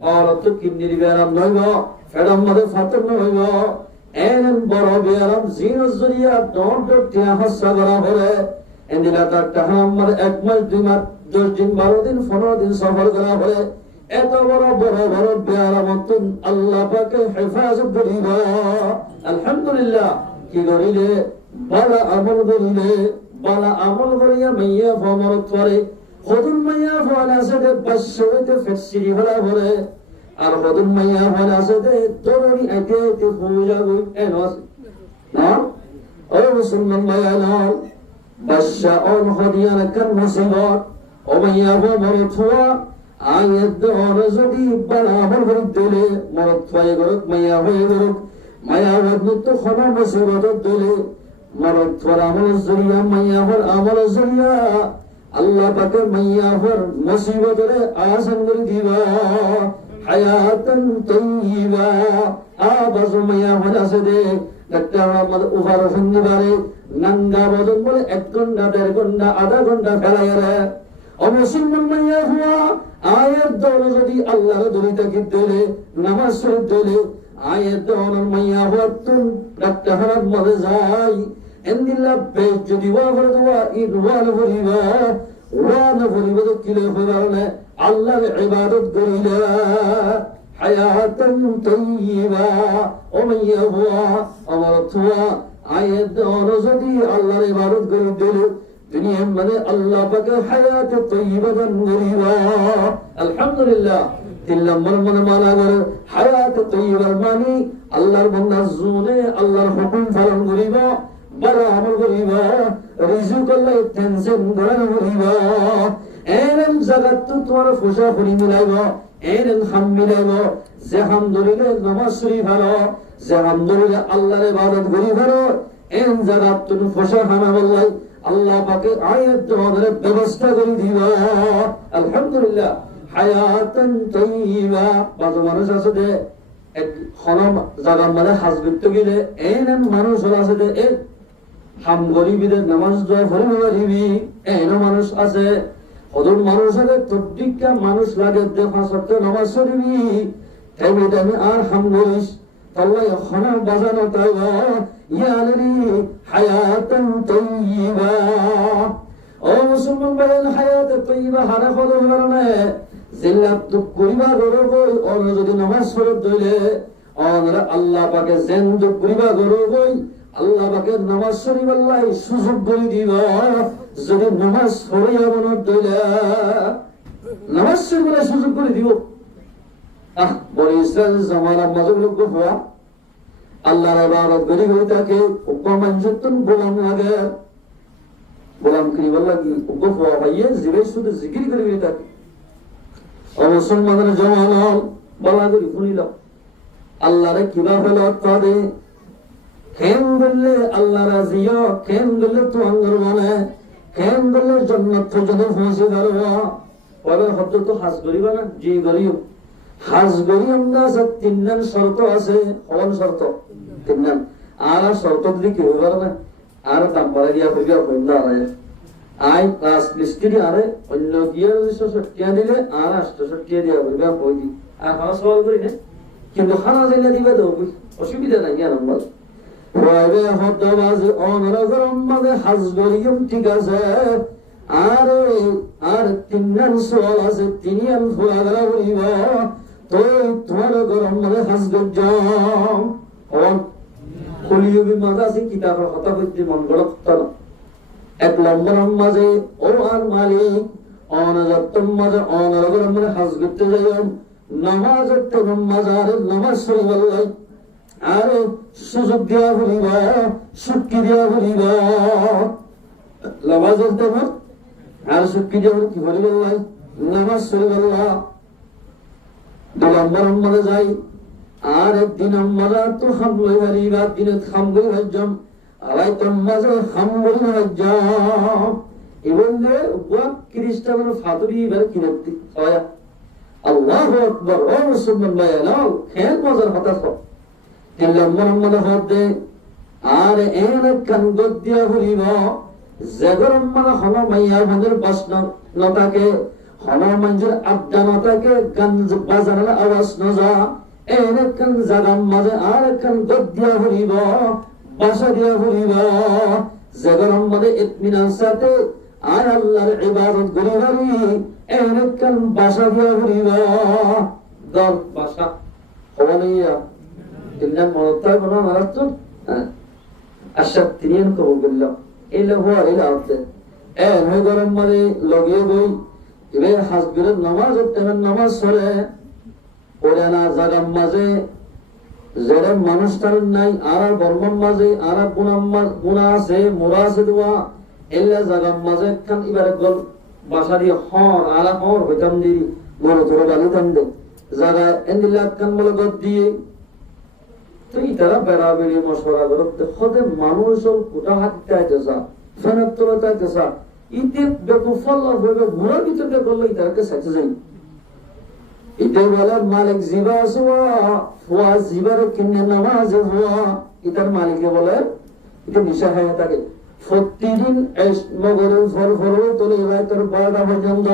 আর তো কিন্নির বেয়ারাম নইব ফেরাম মধ্যে ফাতর নইব এন বড় বেয়ারাম জিনস জরিয়া দন্ড টিয়া হাসা করা হলে এন্দিলা তার টাহাম মানে 1 মাস 2 মাস 10 দিন 12 দিন 15 দিন সফর করা হলে এত বড় বড় বড় বেয়ারামতুন আল্লাহ পাকে হেফাজত করিব। আলহামদুলিল্লাহ কি করিলে বালা আমল করিলে বালা আমল করিয়া মাইয়া ফমরত করে হদুন মাইয়া ফল আছে দে বাসতে ফেসিরি হলা ভরে আর হদুন মাইয়া ফল আছে দে তোরি আইতে তে পূজা গই এনস না ও মুসলমান মাইয়া নাল বাসা অন হদিয়ান কান মুসিবত ও মাইয়া ফমরত হওয়া আয়াত দর যদি বালা আমল করে দিলে মরত হয় গরক মাইয়া হয়ে গরক মায়া বদনত খনা মুসিবত দিলে মরত ফর আমল জরিয়া মাইয়া ফর আমল জরিয়া আল্লাহ পাকে মাইয়া ফর মুসিবতরে আসান করে দিবা হায়াতান তাইয়্যিবা আবাজ মাইয়া ফর আছে দে ডাক্তার আহমদ উফার শনিবারে নাঙ্গা বদন বলে 1 ঘন্টা 1.5 ঘন্টা আধা ঘন্টা ফেলাইরে ও মুসলমান মাইয়া হুয়া আয়াত দর যদি আল্লাহর দরিতা কি দিলে নামাজ পড়ে দিলে আয়াত দর মাইয়া হুয়া তুন ডাক্তার আহমদ যাই এন্দিল্লা বে যদি ওয়া করে দোয়া ইদওয়াল বলিবা ওয়ান বলিবা তো কিলে হরালে আল্লাহর ইবাদত করিলা হায়াতান তাইয়্যিবা ও মাইয়া হুয়া আমার তুয়া আয়াত দর যদি আল্লাহর ইবাদত করে দিলে দুনিয়া মানে আল্লাহ পাকে হায়াত তাইয়্যিবা দান করিবা। আলহামদুলিল্লাহ 3 নম্বর মানে মানা করে হায়াত তাইয়্যিবা মানে আল্লাহর বান্দা জুনে আল্লাহর হুকুম পালন করিবা বড় আমল করিবা রিজিক আল্লাহ টেনশন গ্রহণ করিবা এরম জায়গাত তো তোমার ফুসা ফুরি মিলাইবা এরম হাম মিলাইবা যে হামদুলিল্লাহ নামাজ শরীফ হারো যে হামদুলিল্লাহ আল্লাহর ইবাদত করি হারো এন জায়গাত তুমি ফুসা হানা বললাই আল্লাহ পাকে আয়াত তোমাদের ব্যবস্থা করে দিবা। আলহামদুলিল্লাহ হায়াতান তাইয়্যিবা বাজু মানুষ আছে দে এক খনম জায়গা মানে হাজবিত গিলে এন মানুষ আছে দে এক হাম গরিবীদের নামাজ দোয়া করে গরিবি এন মানুষ আছে হদুর মানুষ আছে তদ্দিকা মানুষ লাগে দেখা সত্য নামাজ পড়বি তাইবে আমি আর হাম গরিস আল্লাহ খনা বাজানো তাইবা ইয়ালি হায়াতান তাইয়্যিবা ও মুসলমান ভাইয়ের হায়াত তাইয়্যিবা হারা হলো কারণে জিল্লাত তো করিবা গরো কই অন যদি নামাজ পড়ে দইলে অনরা আল্লাহ পাকে জেন্দ করিবা গরো কই আল্লাহ পাকে নামাজ শরীফ আল্লাহ সুযোগ করে দিবা যদি নামাজ পড়িয়া বন দইলে নামাজ শরীফ সুযোগ করে দিব। বড় ইসরায়েল জামানা মাজুল লোক হওয়া আল্লাহর ইবাদত করি হই থাকে উপমান যতন গোলাম লাগে গোলাম কি বলা কি উপফা ভাইয়ে জিবে শুধু জিকির করে হই থাকে ও মুসলমানের জামানা বলা করি শুনিল আল্লাহরে কিবা হলো তাদে কেন বললে আল্লাহ রাজিয়া কেন বললে তো আঙ্গর মানে কেন বললে জান্নাত পর্যন্ত পৌঁছে যাবা পরে হত তো হাজ করিবা না জি করিও হাজ করি আমরা 3 নাম শর্ত আছে কোন শর্ত 3 নাম আর শর্ত যদি কি হইবার না আর দাম পড়ে দিয়া হইবা কইলা আরে আই ক্লাস মিস্ত্রি আরে অন্য গিয়ার 160 দিলে আর 860 দিয়া হইবা কই দি আর খাওয়া সওয়াল করি না কিন্তু খানা যাইলে দিবা দাও অসুবিধা নাই আর আমরা ওয়াইবে হতবাজ অনরা গরম মাঝে হাজ করিম ঠিক আছে আর 3 নাম সওয়াল আছে 3 নাম ফুলা গলা হইবা তো তোমার গরম মানে হাজ গজাম অন কলিয়ুগি মাদাসি কিতাবের কথা কইতে মন গড়ত না 1 নম্বর মাঝে ও আর মালিক অনাজাতম মাঝে অনরগরম মানে হাজ করতে যাইম নামাজের তো মাজারে নামাজ পড়ি আল্লাহ আর সুযোগ দিয়া বলিবা সুক্কি দিয়া বলিবা নামাজের তো আর সুক্কি দিয়া কি বলিবা আল্লাহ নামাজ পড়ি আল্লাহ 2 নম্বর মাঝে যাই আর 1 নম্বর তো হামলে হারিবা দিনে খামলে হজম আলাই তো মাঝে হামলে হজম ইবনে ওয়া খ্রিস্টান ফাদরি বার কি রাখতি হয় আল্লাহু আকবার ও মুসলমান ভাইয়াও খেল মজার কথা সব 3 নম্বর মাঝে হদে আর এন কান্দ দিয়া হরিবা জাগরম মানে হলো মাইয়া ভাঙের প্রশ্ন নতাকে হনা মঞ্জুর আড্ডামাতাকে গান বাজানোর আওয়াজ ন যা এনেকান জাগাম মাঝে আর কান গদ্দিয়া হরিব বাসা দিয়া হরিব জাগাম মাঝে ইতমিনান সাথে আর আল্লাহর ইবাদত করে হরি এনেকান বাসা দিয়া হরিব দর বাসা হওয়ানিয়া তিনটা মরতা বনা মারাত আশাত তিনিন কবুল করলাম এলে হওয়া এলে আতে হয়ে গরম মাঝে লগিয়ে গই এবে হাসবিরের নামাজ উঠতেন নামাজ সরে ওরে না জাগাম মাঝে যারা মানুষ তার নাই আর বর্মন মাঝে আর গুণা আছে মোরা আছে দোয়া এলে জাগাম মাঝে কান এবারে গল বাসা দিয়ে হর আর হর হইতাম দি গরু ধরে বালিতাম দে জায়গা এন্দিলা কান বলে গদ দিয়ে তুই তারা বেড়া বেড়ি মশলা করতে হতে মানুষ কোটা হাত চাইতেছা ফেনার তোলা চাইতেছা ইতে বেকুফল হবে ঘোরার ভিতরে করলে ইতারকে সাথে যাই ইতে বলে মালিক জিবা সুয়া ফুয়া জিবার কিনে নামাজ হুয়া ইতার মালিকে বলে ইতে নিশা হয়ে থাকে প্রতিদিন নগরের ফল ফল তোলে রাতের 12টা পর্যন্ত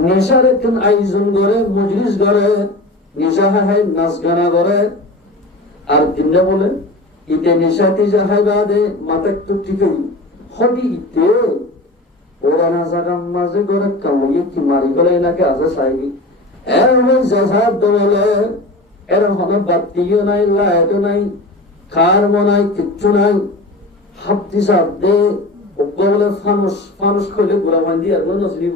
নেশার একদিন আয়োজন করে মজলিস করে নেশা হয় নাচ গানা করে আর কিনে বলে ইতে নেশাতে যাহাই বাদে মাথা একটু ঠিকই হবি ইতে ওরানা জাগাম মাঝে করে কামড়িয়ে কি মারি গেলে এনাকে আছে সাইবি এর ওই জাসাদ বলে এর হনে বাতিও নাই লাইটও নাই কারও নাই কিচ্ছু নাই হাফতি সাপ দে ওকে বলে ফানুস খইলে গুড়া বান্ধি আর কোনো নসলিব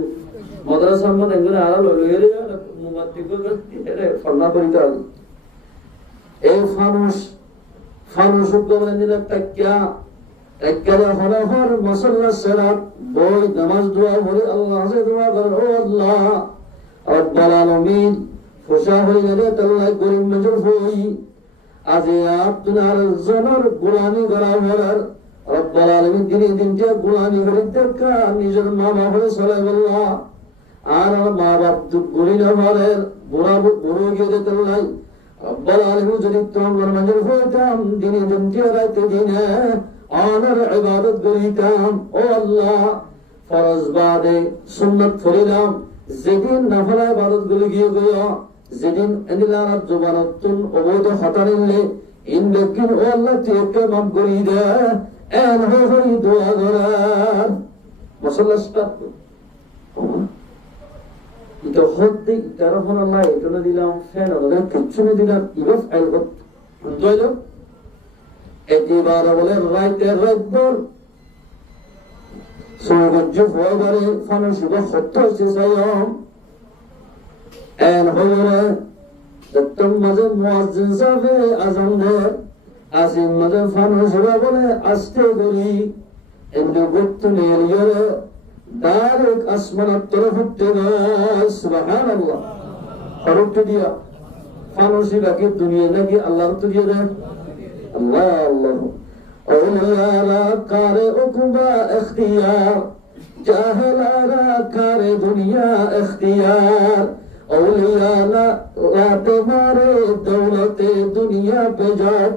মাদ্রাসার মধ্যে এগুলো আড়া লইয়ে রে মুমাত্তি করে ফর্না করিতে হবে এই ফানুস ওকে বলে নিলে টাকিয়া একবারে হর মুসাল্লা সালাত বই নামাজ দোয়া বলে আল্লাহ সে দোয়া করে ও আল্লাহ রব্বুল আলামিন খুশা হয়ে গেলে আল্লাহ করিম মঞ্জুর হই আজ আপনার জনর গোলামি করা হলার রব্বুল আলামিন দিনে দিনটা গোলামি করে দেখা নিজের মা বাবার চলে বললা আর মা বাপ তো গরিব হলের বুড়ো গিয়ে দিতে লাই রব্বুল আলামিন যদি তোমার মঞ্জুর হইতাম দিনে দিনটা রাতে দিনে আনার ইবাদত করিতাম ও আল্লাহ ফরজ বাদে সুন্নাত ফরিলাম যেদিন নফল ইবাদত গুলো গিয়ে গয়া যেদিন এনিলার জবানতুন অবৈধ হতারিলে ইনলেকিন ও আল্লাহ তেকে মাফ করি দে এন হই দোয়া করার মুসাল্লা স্টার্ট এটা হতে তারা হন আল্লাহ এটা না দিলাম ফেন ওদের কিচ্ছু না দিলাম ইবাস আইল দইলো এবার বলে রাইতে রাতভর সৌগজ্য ভয়বারে ফানুসিব হত্যা হচ্ছে সায়ম এন হইরে দত্তম মাঝে মুয়াজ্জিন সাহেবে আজান দেয় আসিম মাঝে ফানুসিব বলে আস্তে করি এমনি গুপ্ত নিয়ে লিয়ে ডাইরেক্ট আসমানের তরফ উঠতে গয় সুবহানাল্লাহ হরুকতে দিয়া ফানুসিবাকে দুনিয়া নাকি আল্লাহর তো দিয়ে দেয় Allah Allah Awliyara kare ukuba ikhtiyar Jahilara kare dunya ikhtiyar Awliyara raate mare dawlate dunya pe jaat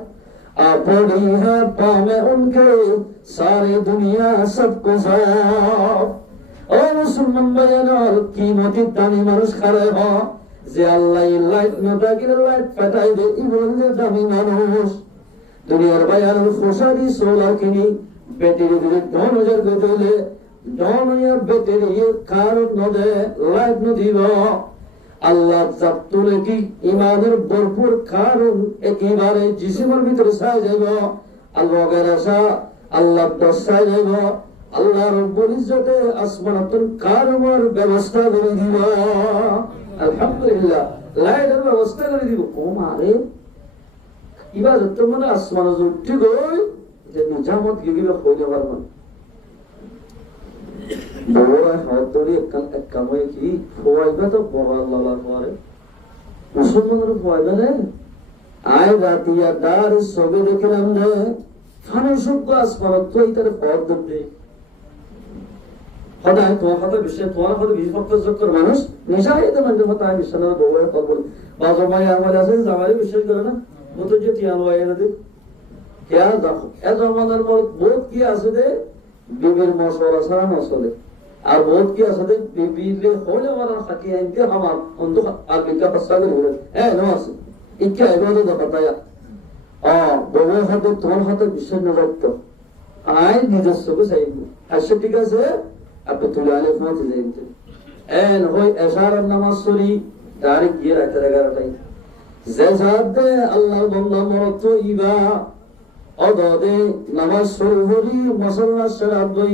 Apadi hai paame unke sare dunya sabko saaf O Musulman bayanar kimati tani manush khare ho Je Allah light nota kire light patai de ibole dami manush দুনিয়ার বায়ানের ফসাদি solar কিনি battery দিয়ে 9000 গতলে 9000 battery কারণ নদে light নদিব আল্লাহ জাতুলে কি ইমানের ভরপুর কারণ একেবারে জিসিমের ভিতরে ছায় যাইব আল্লাহ গেরাসা আল্লাহ দসায় যাইব আল্লাহ রব্বুল ইজ্জতে আসমানাতুল কারমের ব্যবস্থা করে দিব আলহামদুলিল্লাহ লাইটের ব্যবস্থা করে দিব ও মারে ইবাদত তো মানে আসমানে উঠে গই যে নিজামত গিয়ে হইতে পারবো বড়রা হাত ধরে এক কামে কি ফোয়াইবা তো বড় আল্লাহর পরে মুসলমানের ফোয়াইবা রে আয় রাতিয়া দার সবে দেখলাম রে ফানে সব আসমানে তো ইতারে পথ দিতে হঠাৎ তোমার হাতে বিষয় তোমার হাতে বিভক্ত যুক্তর মানুষ নিশাই তো মানে হতা বিশ্বনাথ বউয়ের কবর বাজো মাই আমার আছে জামাই বিশ্বাস করে না মতো যে তিয়ান ওয়াই না দে কেয়া দেখো এ জমানার মত বহুত কি আছে দে বিবের মশলা ছাড়া নচলে আর বহুত কি আছে বিবিলে হলে মারা খাকি আনতে আমার অন্ত আর বিকা পাসালে হলে নামাজ ইচ্ছা এবারে দা পাতায়া বউয়ের হাতে তোমার হাতে বিশ্বাস না রাখতো আই নিজস্ব চাইব আচ্ছা ঠিক আছে আপনি তুলে আলে পৌঁছে যাইতে হই এশারার নামাজ পড়ি তারিখ গিয়ে রাখতে 11টায় যে সাথে আল্লাহর বান্দা মরত ইবা অদদে নামাজ শুরু করি মুসল্লা সারাত দই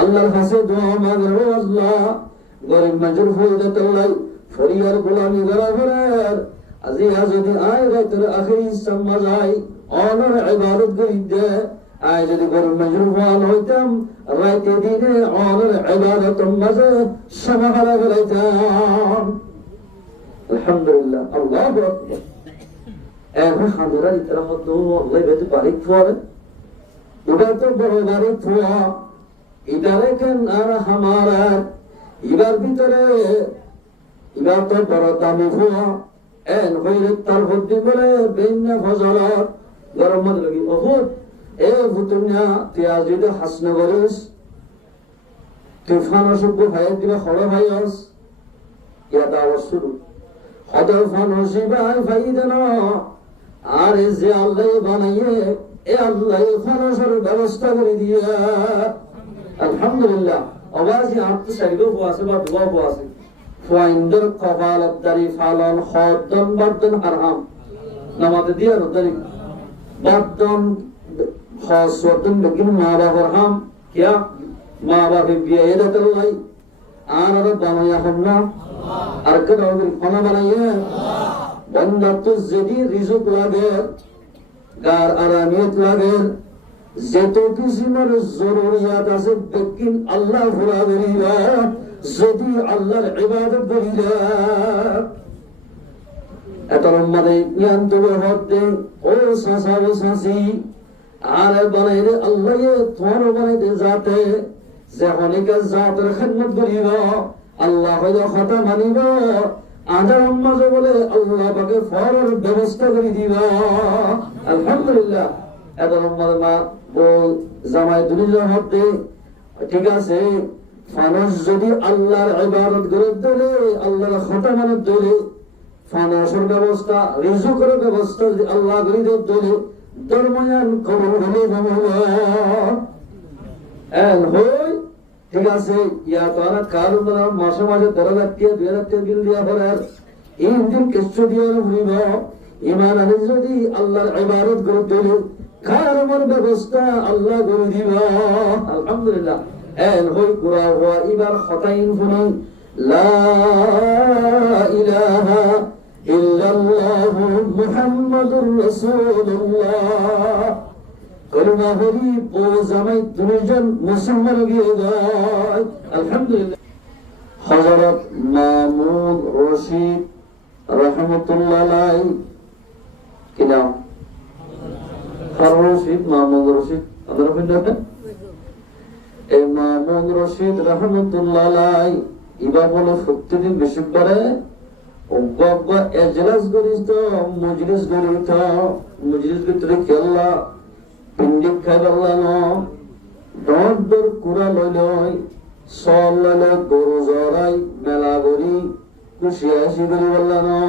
আল্লাহর কাছে দোয়া মাগর আল্লাহ গরিব মাজুর ফয়দাত আল্লাহ ফরিয়ার গোলামি করা করার আজি যদি আয় রাতের আখেরি ইসলাম যায় অনর ইবাদত করি দে আয় যদি গরিব মাজুর ফাল হইতাম রাতে দিনে অনর ইবাদত মাঝে সমাহারা করাইতাম আলহামদুলিল্লাহ আল্লাহু আকবার এখন হামরা ইতরা মত আল্লাহ বেতে বারিক ফর এটা তো বড় বারিক ফর ইদারে কেন আর হামারা ইবার ভিতরে ইবার তো বড় দামি ফর হইরে তার হদ্দি বলে বেন্না ফজলত গরম লাগি বহুত ভুতুনিয়া তিয়া যদি হাসন করিস তুফান অসুখ ভাই দিবা খড় ভাইস ইয়া দাওয়া শুরু হদফান হসিবাই ফাইদান আর যে আল্লাহ বানাইয়ে আল্লাহ ফানসের ব্যবস্থা করে দিয়া আলহামদুলিল্লাহ আওয়াজি আপনি সাইডও আছে বা দোয়া আছে ফাইন্ডার কফালত দারি ফালন খদন বর্তন হারাম নামাতে দিয়া রদারি বর্তন খাসওয়াতন বেকিন মা বাবার হাম কিয়া মা বাবা বিয়ে দাতাল্লাই আর বানায়া হন্না আর কেন খানা বানাইয়ে বন্দা তো যদি রিজুক লাগে গার আরামিয়ত লাগে যেত কিসিমের জরুরিয়াত আছে বেকিন আল্লাহ ফুরা করিবা যদি আল্লাহর ইবাদত করিলা এতর মানে জ্ঞান তবে হতে ও সাসা ও সাসি আর বানাইলে আল্লাহ তোমার বানাইতে যাতে যে অনেকে জাতের খেদমত করিবা আল্লাহ হয়তো কথা মানিব আধার মাঝে বলে আল্লাহ পাকে ফরের ব্যবস্থা করে দিবা আলহামদুলিল্লাহ এত নম্বর মা বল জামাই দুনিয়া হতে ঠিক আছে ফানস যদি আল্লাহর ইবাদত করে দিলে আল্লাহর কথা মানে দিলে ফানসের ব্যবস্থা রিজুকের ব্যবস্থা যদি আল্লাহ করে দিলে দরমায়ান কবর হলে হই ঠিক আছে ইয়া তারা কারো দ্বারা মাসে মাসে 10,000 বিল দিয়া ভরার এই দিন কিছু দিয়া ভরিব ইমান আনে যদি আল্লাহর ইবাদত করে দিলে কারোর ব্যবস্থা আল্লাহ করে দিব আলহামদুলিল্লাহ হই কুরা ওয়া ইবার খতাইন ফুনুন লা ইলাহা ইল্লাল্লাহু মুহাম্মাদুর রাসূলুল্লাহ কলিমা হরি ও জামাই দুইজন মুসলমান গিয়ে যায় আলহামদুলিল্লাহ হযরত মামুন রশিদ রাহমাতুল্লাহ আলাইহি কি নাম রশিদ মামুন রশিদ আপনারা শুনছেন এই মামুন রশিদ রাহমাতুল্লাহ আলাইহি ইবা বলে প্রতিদিন বেশিবারে অজ্ঞ এজলাস করিত মজলিস করিত মজলিস ভিতরে খেলা পিন্ডিক খাইবাল্লানো দর দর কুড়া লই সল লইলে গরু জরাই মেলা করি খুশি হাসি করি বললানো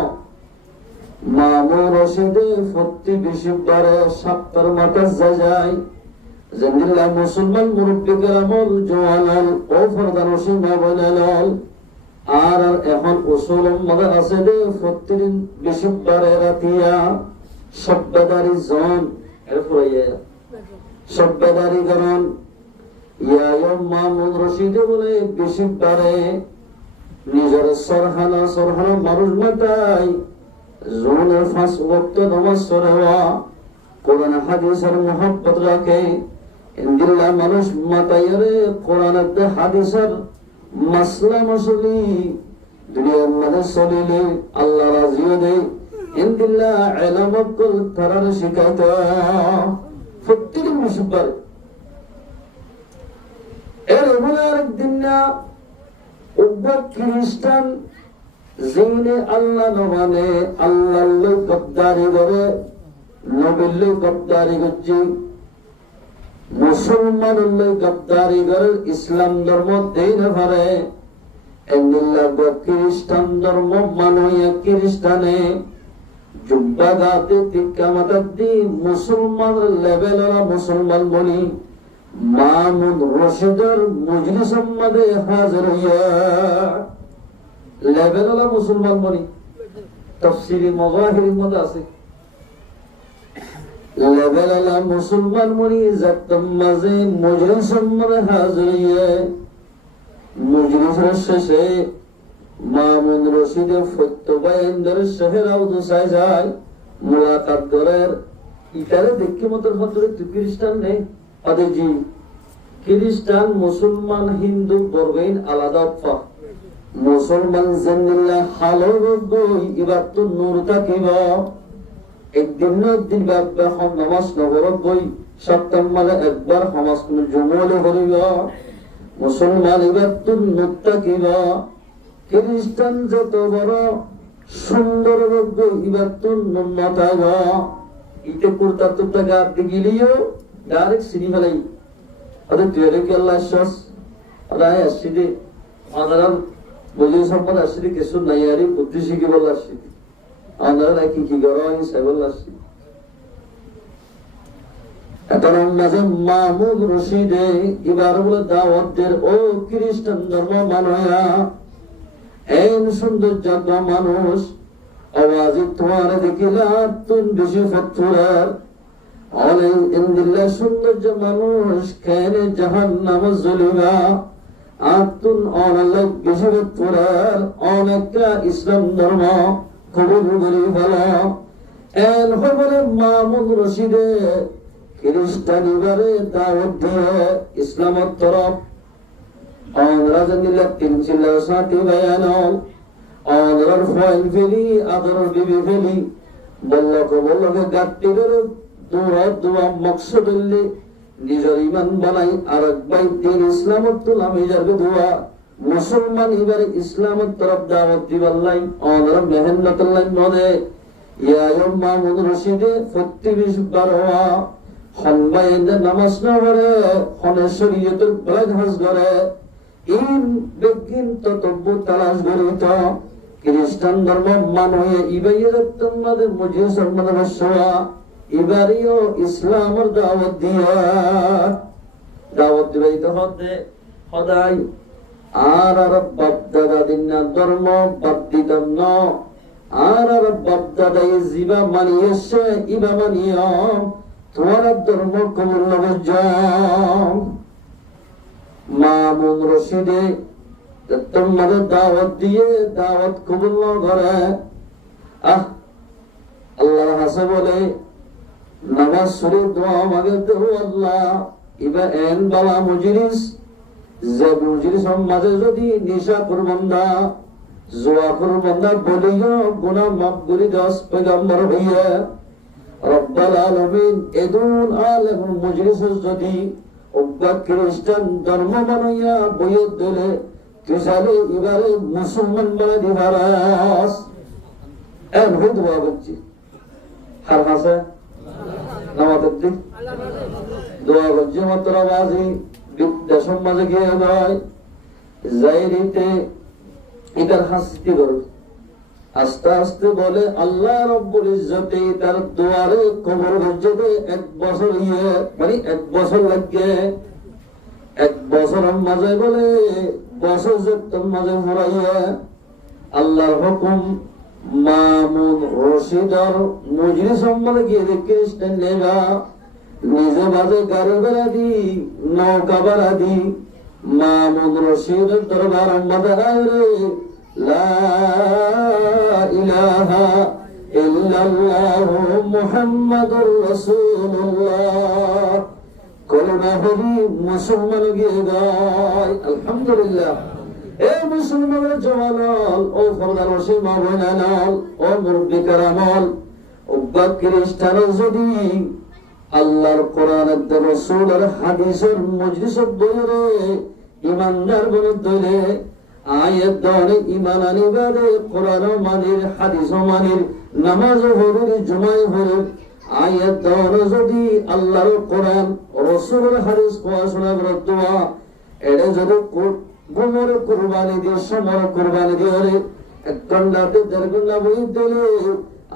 মামু রশিদে প্রতি বিশুবারে সপ্তাহ মাথা যায় জেন্দিল্লা মুসলমান মুরব্বী কেরামল জওয়ানাল ও ফরদান রশিদ মা বইলাল আর এখন উসুল মদা আছে দে প্রতিদিন বিশুবারে রাতিয়া সব্বাদারি জন এরপরে সব্বাদারি গরন ইয়া মামুন রশিদে বলে বিশুবারে নিজের সরহানা মানুষ মাতাই জোনের 5 ওয়াক্ত নামাজ পড়া কোরআন হাদিসের মোহাব্বত রাখে ইনদিল্লাহ মানুষ মাতাইরে কোরআনের হাদিসের মাসলা মাসলি দুনিয়ার মধ্যে চলিলে আল্লাহ রাজি হবে ইনদিল্লাহ ইলম কুল তারার শিকায়ত প্রত্যেকদিন মুসলমান এর উপর দিন না উগ্র খ্রিস্টান জিনে আল্লাহ নমানে আল্লাহ গদ্দারি করে নবিল্লে গদ্দারি করছে মুসলমান গদ্দারি করে ইসলাম ধর্ম দেই না পারে খ্রিস্টান ধর্ম মানুষ খ্রিস্টানে জুব্বাগাতে তিক্কামাতাদ্দি মুসলমান লেভেল মুসলমান বলি মামুন রশিদের মজলিস মধ্যে হাজির হইয়া লেভেল মুসলমান বলি তাফসীরে মাযাহিরের মধ্যে আছে লেভেল মুসলমান বলি জাতম মাঝে মজলিস মধ্যে হাজির হইয়া মজলিসের শেষে মামুন রশিদের ফতোয়াইন্দের শহরাও দোসায় যায় মুলাকাত করার ইতারে দেখি মত ভদ্রে তুই খ্রিস্টান নেই আদে জি খ্রিস্টান মুসলমান হিন্দু বর্গাইন আলাদা ফা মুসলমান জান্নাল্লাহ হালো গই এবার তো নূর থাকিবা একদিন বাবা হম নামাজ নগর বই সপ্তাহ মালে একবার হামাস জুমলে হরিবা মুসলমান এবার তো নূর থাকিবা খ্রিস্টান যত বড় সুন্দর রোগ্য এবার তো নন্নতা ইতে কুর্তা টুর্তা গাত গিলিও ডাইরেক্ট সিনি ফেলাই আরে তুই রে আল্লাহ শ্বাস আদায় আসিদি আদারাম বুঝি সম্পদ আসিদি কিছু নাই আরে বুদ্ধি শিখি বল আসিদি আদারা কি গরাই সাইবল আসিদি এটার মাঝে মাহমুদ রশিদে এবার বলে দাওয়াতদের ও খ্রিস্টান ধর্ম মানয়া এই সৌন্দর্য মানুষ আওয়াজ তোমার দেখিলা তুন বেশি ফতুরার অনেক ইন্দিল্লা সৌন্দর্য মানুষ খেয়ে জাহান্নাম জ্বলিবা আতুন অনেক বেশি ফতুরার অনেকটা ইসলাম ধর্ম কবুল করি ভালো এন হবলে মামুন রশিদে খ্রিস্টানি বারে দাওয়াত দিয়ে ইসলামের তরফ রাজনীলা তিন চিল্লা সাথী বায়ানল অনর ফয়েল ফেলি আদর বিবি ফেলি বল্লকে গাট্টি করে দোয়া মকসুদুল্লি নিজের ইমান বানাই আর একবার দিন ইসলামত তুলাম ইজারকে দোয়া মুসলমান এবারে ইসলামের তরফ দাওয়াত দিবাল্লাই অনর মেহনতুল্লাহ মনে ইয়ায়ুম মাহমুদ রশিদে 32 বারোয়া হনবাইন্দে নামাজ না পড়ে হনে শরীয়তের ব্লাড হাজ করে ইন বেগিন ততব্য তালাশ করিত খ্রিস্টান ধর্ম মানুষ ইবাইয়ের তোমাদের মজলিস সম্মান বসা ইবারিও ইসলামের দাওয়াত দিবাইতে হতে সদাই আর বাপদাদা দিনা ধর্ম বাদ দিতাম ন আর বাপদাদাই জিবা মানিয়েছে ইবা মানিয়ম তোমার ধর্ম কবুল নবজ মামুন রশিদে তোমাদের দাওয়াত দিয়ে দাওয়াত কবুল না করে আল্লাহ হাসে বলে নামাজ শুরু দোয়া মাগে দেবো আল্লাহ ইবা এন বালা মজলিস যে মজলিস মাঝে যদি নিশা কুরবান্দা জোয়া কুরবান্দা বলিও গুনাহ মাফ করে দাস পয়গম্বর হইয়া রব্বুল আলামিন এদুন আলেম মজলিস যদি খ্রিস্টান ধর্ম বানাইয়া বইয়ের দলে কিসালে এবারে মুসলমান বলে দিবারাস এর হয়ে দোয়া করছি হার হাসে নামাতের দিক দোয়া করছি মাত্র বাজি দেশের মাঝে গিয়ে নয় যাই রীতে এটার হাসিতে করবে আস্তে আস্তে বলে আল্লাহ রব্বুল ইজ্জতে তার দুয়ারে কবর গজ্জতে 1 বছর মানে 1 বছর লাগে 1 বছরের মাঝে বলে বছর যতন মাঝে ফুরাইয়া আল্লাহর হুকুম মামুন রশিদর মজলিস সম্মানে গিয়ে খ্রিস্টান নেগা নিজে বাজে গাড়ি বেড়া দি নৌকা বেড়া দি মামুন রশিদর দরবার মাঝে আয়রে লা ইলাহা ইল্লাল্লাহ মুহাম্মাদুর রাসূলুল্লাহ কলমা হরি মুসলমান গিয়ে গায় আলহামদুলিল্লাহ এ মুসলমানের জওয়ানল ও ফরদার ওসি মা বোনানল ও মুরব্বি কারামল ও খ্রিস্টান যদি আল্লাহর কোরআনের রাসূলের হাদিসের মজলিসত বইরে ইমানদার বলে দলে আয়াত দলে ঈমান আনিবারে কোরআন মানির হাদিস মানির নামাজ হরির জুমায় হরির আয়াত দেওয়া যদি আল্লাহর কোরআন রাসূলের হাদিস পড়াশোনা করে দোয়া এটা যদি গোমর কুরবানি দিয়ে সমর কুরবানি দিয়ে 1 ঘন্টাতে 1.5 ঘন্টা বই দিলে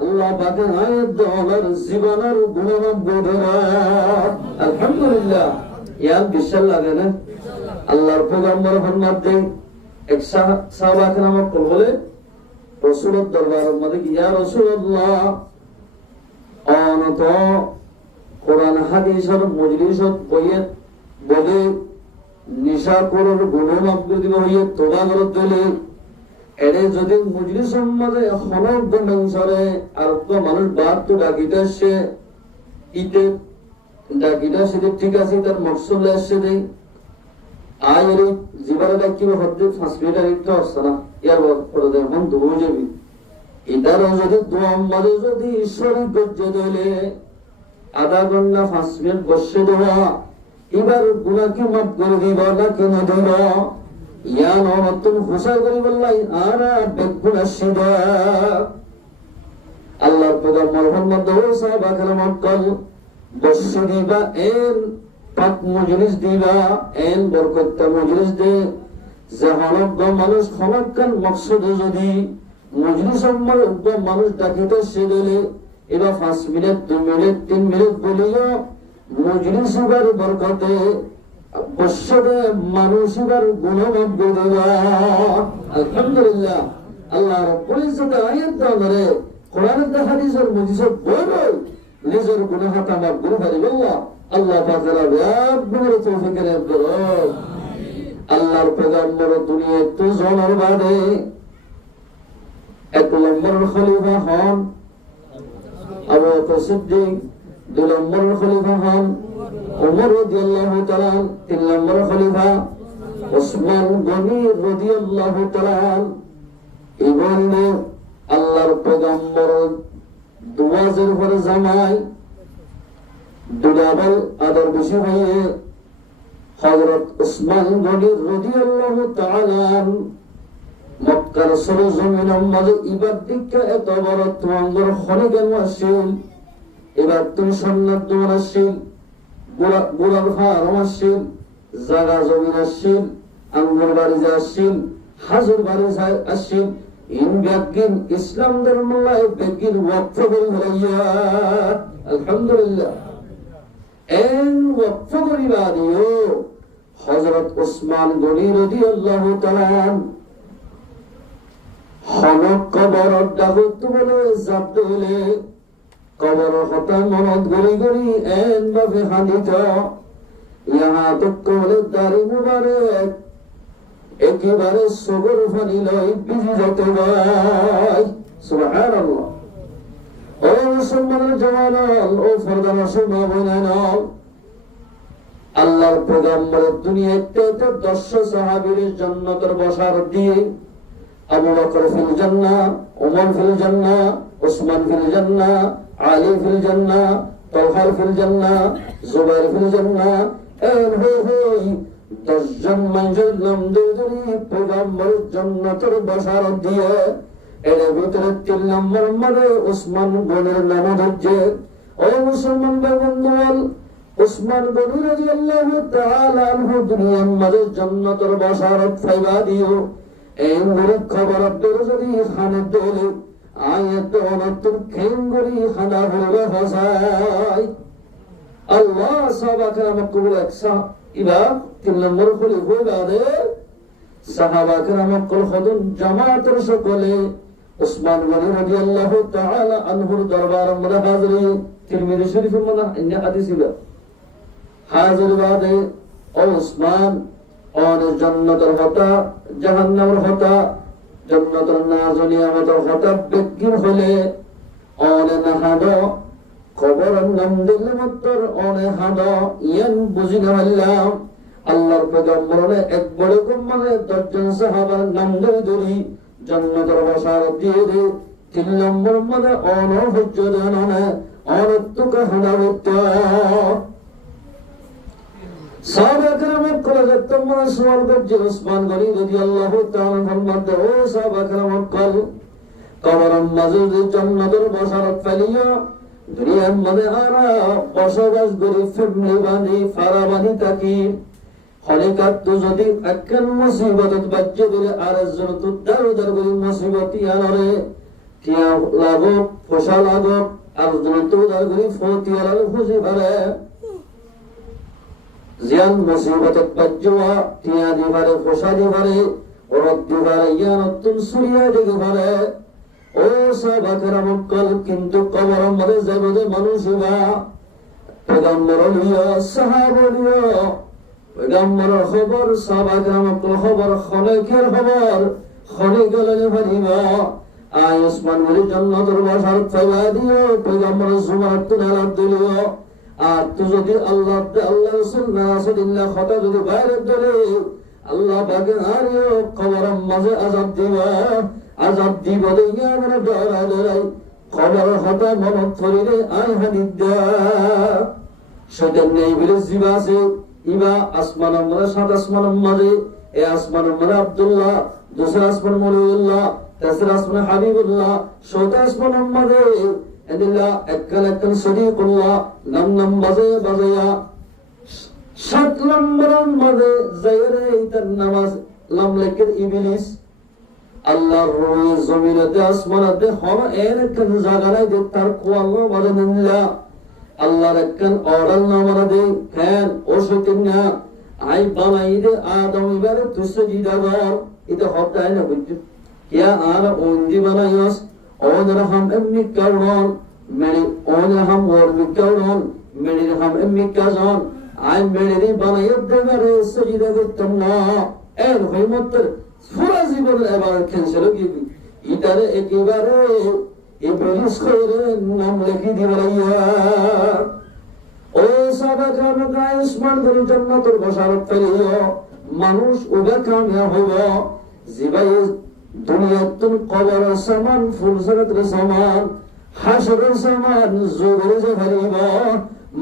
আল্লাহ পাকের আয়াত দেওয়ার জীবনের গুণমান বোধ আলহামদুলিল্লাহ। ইয়ার বিশাল লাগে না? আল্লাহর পয়গম্বর ফরমাত দেন এক সাহাবা কেরাম বলে রাসূলের দরবারের মধ্যে ইয়া রাসূলুল্লাহ অনত কোরআন হাদিসের মজলিসত বইয়ে বলে নিশা করার গুণমান দিব হইয়ে তোবা করত দিলে এরে যদি মজলিসের মধ্যে হনক গণসরে আর তো মানুষ বাদ তো ডাকিতে আসছে ইতে ডাকিটা সেটা ঠিক আছে তার মকসদ আসছে দেই আয়ের জীবনে ডাকি হতে 5 মিনিট একটু আসছে না ইয়ার পরে দেখুন দৌড় যাবি এটার যদি দোয়া মাঝে যদি ঈশ্বরী গজ্জে দিলে 1/2 ঘন্টা 5 মিনিট বসে দেওয়া এবার গুণা কি মাফ করে দিবা না কেন দিবা ইয়া নতুন ঘোষা করি বললাই আর বেগুন আসিবা আল্লাহর পয়গম্বর মুহাম্মদ সাহাবা কেরাম কল বসে দিবা এন পাক মজলিস দিবা এন বরকত মজলিস দে জাহানত মানুষ খমাকান মকসদ যদি মজলিস মধ্যে মানুষ ডাকিতে সে দিলে এবার 5 মিনিট 2 মিনিট 3 মিনিট বলিও মজলিস এবার বরকতে বসে মানুষ এবার গুণমান দিবা আলহামদুলিল্লাহ। আল্লাহ রাব্বুল ইজ্জত আয়াত দাও কোরআনের হাদিসের মজলিসে বলো নিজের গুনাহ তামাম গুনাহ পারিবাল্লাহ আল্লাহ পাকের আয়াতগুলোর তৌফিক দান করো। আল্লাহর পয়গম্বর দুনিয়াতে জন্মের বাদে 1 নম্বর খলিফা হন আবু বকর সিদ্দিক, 2 নম্বর খলিফা হন ওমর রাদিয়াল্লাহু তাআলা, 3 নম্বর খলিফা ওসমান গনি রাদিয়াল্লাহু তাআলা। এবং আল্লাহর পয়গম্বর দুয়াজের পরে জামাই দুলাবল আদর বেশি হয়ে হযরত ওসমান গনি রাদিয়াল্লাহু তাআলা মক্কার সরজমিনের মাঝে ইবাদ দীক্ষা এত বড় তোমার খনে কেন আসছিল এবার তুমি সন্ন্যাত তোমার আসছিল গোলার ফার্ম আসছিল জাগা জমিন আসছিল আঙ্গুর বাড়ি যা আসছিল হাজুর বাড়ি যায় আসছিল ইন ব্যাগিন ইসলাম ধর্মলায় ব্যাগিন ওয়াকফ করে হইয়া আলহামদুলিল্লাহ এন ওয়াকফ করিবা দিও হযরত ওসমান গনি রাদিয়াল্লাহু তাআলা হনক কবর দাগুত বলে জাত হলে কবর হতা মনত গরি গরি এন ভাবে হানিত ইহা তক বলে দাড়ি মুবারক একেবারে সগর ফানি লই বিজি যত গায় সুবহানাল্লাহ। ও মুসলমানের জওয়ান ও ফরদান মুসলমান আল্লাহর পয়গম্বরের দুনিয়াতে 10 সাহাবীর জান্নাতের বশারত দিয়ে আবু বকর ফিল জান্নাহ, ওমর ফিল জান্নাহ, ওসমান ফিল জান্নাহ, আলী ফিল জান্নাহ, তালহা ফিল জান্নাহ, জুবাইর ফিল জান্নাহ এন হই 10 জন মানুষের নাম ধরে পয়গম্বর জান্নাতের বশারত দিয়ে এর ভিতরে 3 নম্বর মানে ওসমান গনির নাম হচ্ছে ও মুসলমান বন্ধুগণ ওসমান গনি রাদিয়াল্লাহু তাআলা আনহু দুনিয়ার মাঝে জান্নাতের বশারত পাইবা দিও এই মুরুখ খবর আব্দুল যদি খানে দোলে আয়াত অনতুর খেঙ্গরি খানা হলে হাসাই আল্লাহ সাহাবা কেরাম কবুল একসা ইবা 3 নম্বর খলিফা বাদে সাহাবা কেরাম কল খদন জামাতের সকলে ওসমান গনি রাদিয়াল্লাহু তাআলা আনহুর দরবার মধ্যে হাজিরি তিরমিজি শরীফের মধ্যে ইন্না হাদিস ছিল হাজির বাদে ওসমান और जन्नतर होता जहन्नम होता जन्नतर नाजनिया होता बेगिर होले और नहादो खबर नाम दिल मत्तर और हादो यन बुझिना हल्लाम আল্লাহর পয়গম্বরে এক বড় মানে 10 জন সাহাবার নাম ধরি জান্নাতের বশারত দিয়ে দে 3 নম্বর মানে অনহজ্জ জানানা অনত্তুক হানাবত্তা সাহাবা কেরামের কলেজের তোমরা সওয়াল করছে ওসমান গনি রাদিয়াল্লাহু তাআলা ফরমাতে ও সাহাবা কেরাম কল কবরের মাঝে যে জান্নাতের বশারত পাইলিয়া দুনিয়ার মধ্যে আমরা বসবাস করি, ফ্যামিলি বাঁধি, ফারা বাঁধি থাকি। হলিকাত যদি একখান মুসিবত বাজ্য করে আর একজন তুদ্দার উদার করি মুসিবতি আনরে টিয়া লাগক ফসা লাগক আর জন তুদ্দার করি ফতি আলাল খুশি পারে জিয়ান মুসিবত বাজ্যা টিয়া দিবারে ফসা দিবারে ওরত দিবারে ইয়ানতুন সুরিয়া দিকে পারে। ও সাহাবাকেরা মুক্কল কিন্তু কবর মধ্যে যাবে মানুষ বা পয়গম্বর লিয়া সাহাবা লিয়া পয়গম্বরের খবর সাহাবাকেরা মুক্কল খবর খলেকের খবর খলে গেলে ভারিবা আয় ওসমান বলি জান্নাতের বাসার ফাইলা দিও পয়গম্বরের সুবহানাত তুলালাত দিও। আর তুই যদি আল্লাহ রাসূল রাসূলুল্লাহ কথা যদি বাইরে দলে আল্লাহ পাকে আরিও কবরের মাঝে আযাব দিবা, আযাব দিব দিয়া আমরা ডরা ডরাই কবর হতা মনত করিলে আই হাদিদা শয়তান নেই বলে জিবা আছে ইবা আসমান আমরা সাত আসমান মাঝে এ আসমান আমরা আব্দুল্লাহ দুসরা আসমান মৌলুল্লাহ তেসরা আসমান হাবিবুল্লাহ চৌথা আসমান মাঝে এদিল্লাহ এককাল এককাল শরীকুল্লাহ নাম নাম বাজে বাজাইয়া 7 নম্বর মাঝে যাইরে তার নামাজ নাম লেখে ইবলিস আল্লাহর রয়ে জমিনেতে আসমানেতে হন একখান জায়গায় যে তার কোয়াল্লা বাজে নিল্লা আল্লাহর একখান অর্ডার না মারা দে ফ্যান ও শৈতান্না আই বানাই দে আদম এবারে তুসে জিদা গর এটা হতায় না বুঝছো কিয়া আর ওন্দি বানাইস ওনরা হাম এমনি কারণ মেরে ওনরা হাম ওরবি কারণ মেরে হাম এমনি কাজন আই মেরে বানাই দেবারে সজিদা করতাম না এর হইমতের পুরা জীবনের এবার ক্যান্সেল হয়ে গেল ইটারে একেবারে ইবলিস করে নাম লিখি দিবাইয়া। ও সাহাবাগণ গায়সমান করে জান্নাতের বশারত পেলিও মানুষ উবা কামিয়াব হইব জিবাই দুনিয়াতুল কবর সমান ফুলসরাতের সমান হাসরের সমান জোরে যে ভরিব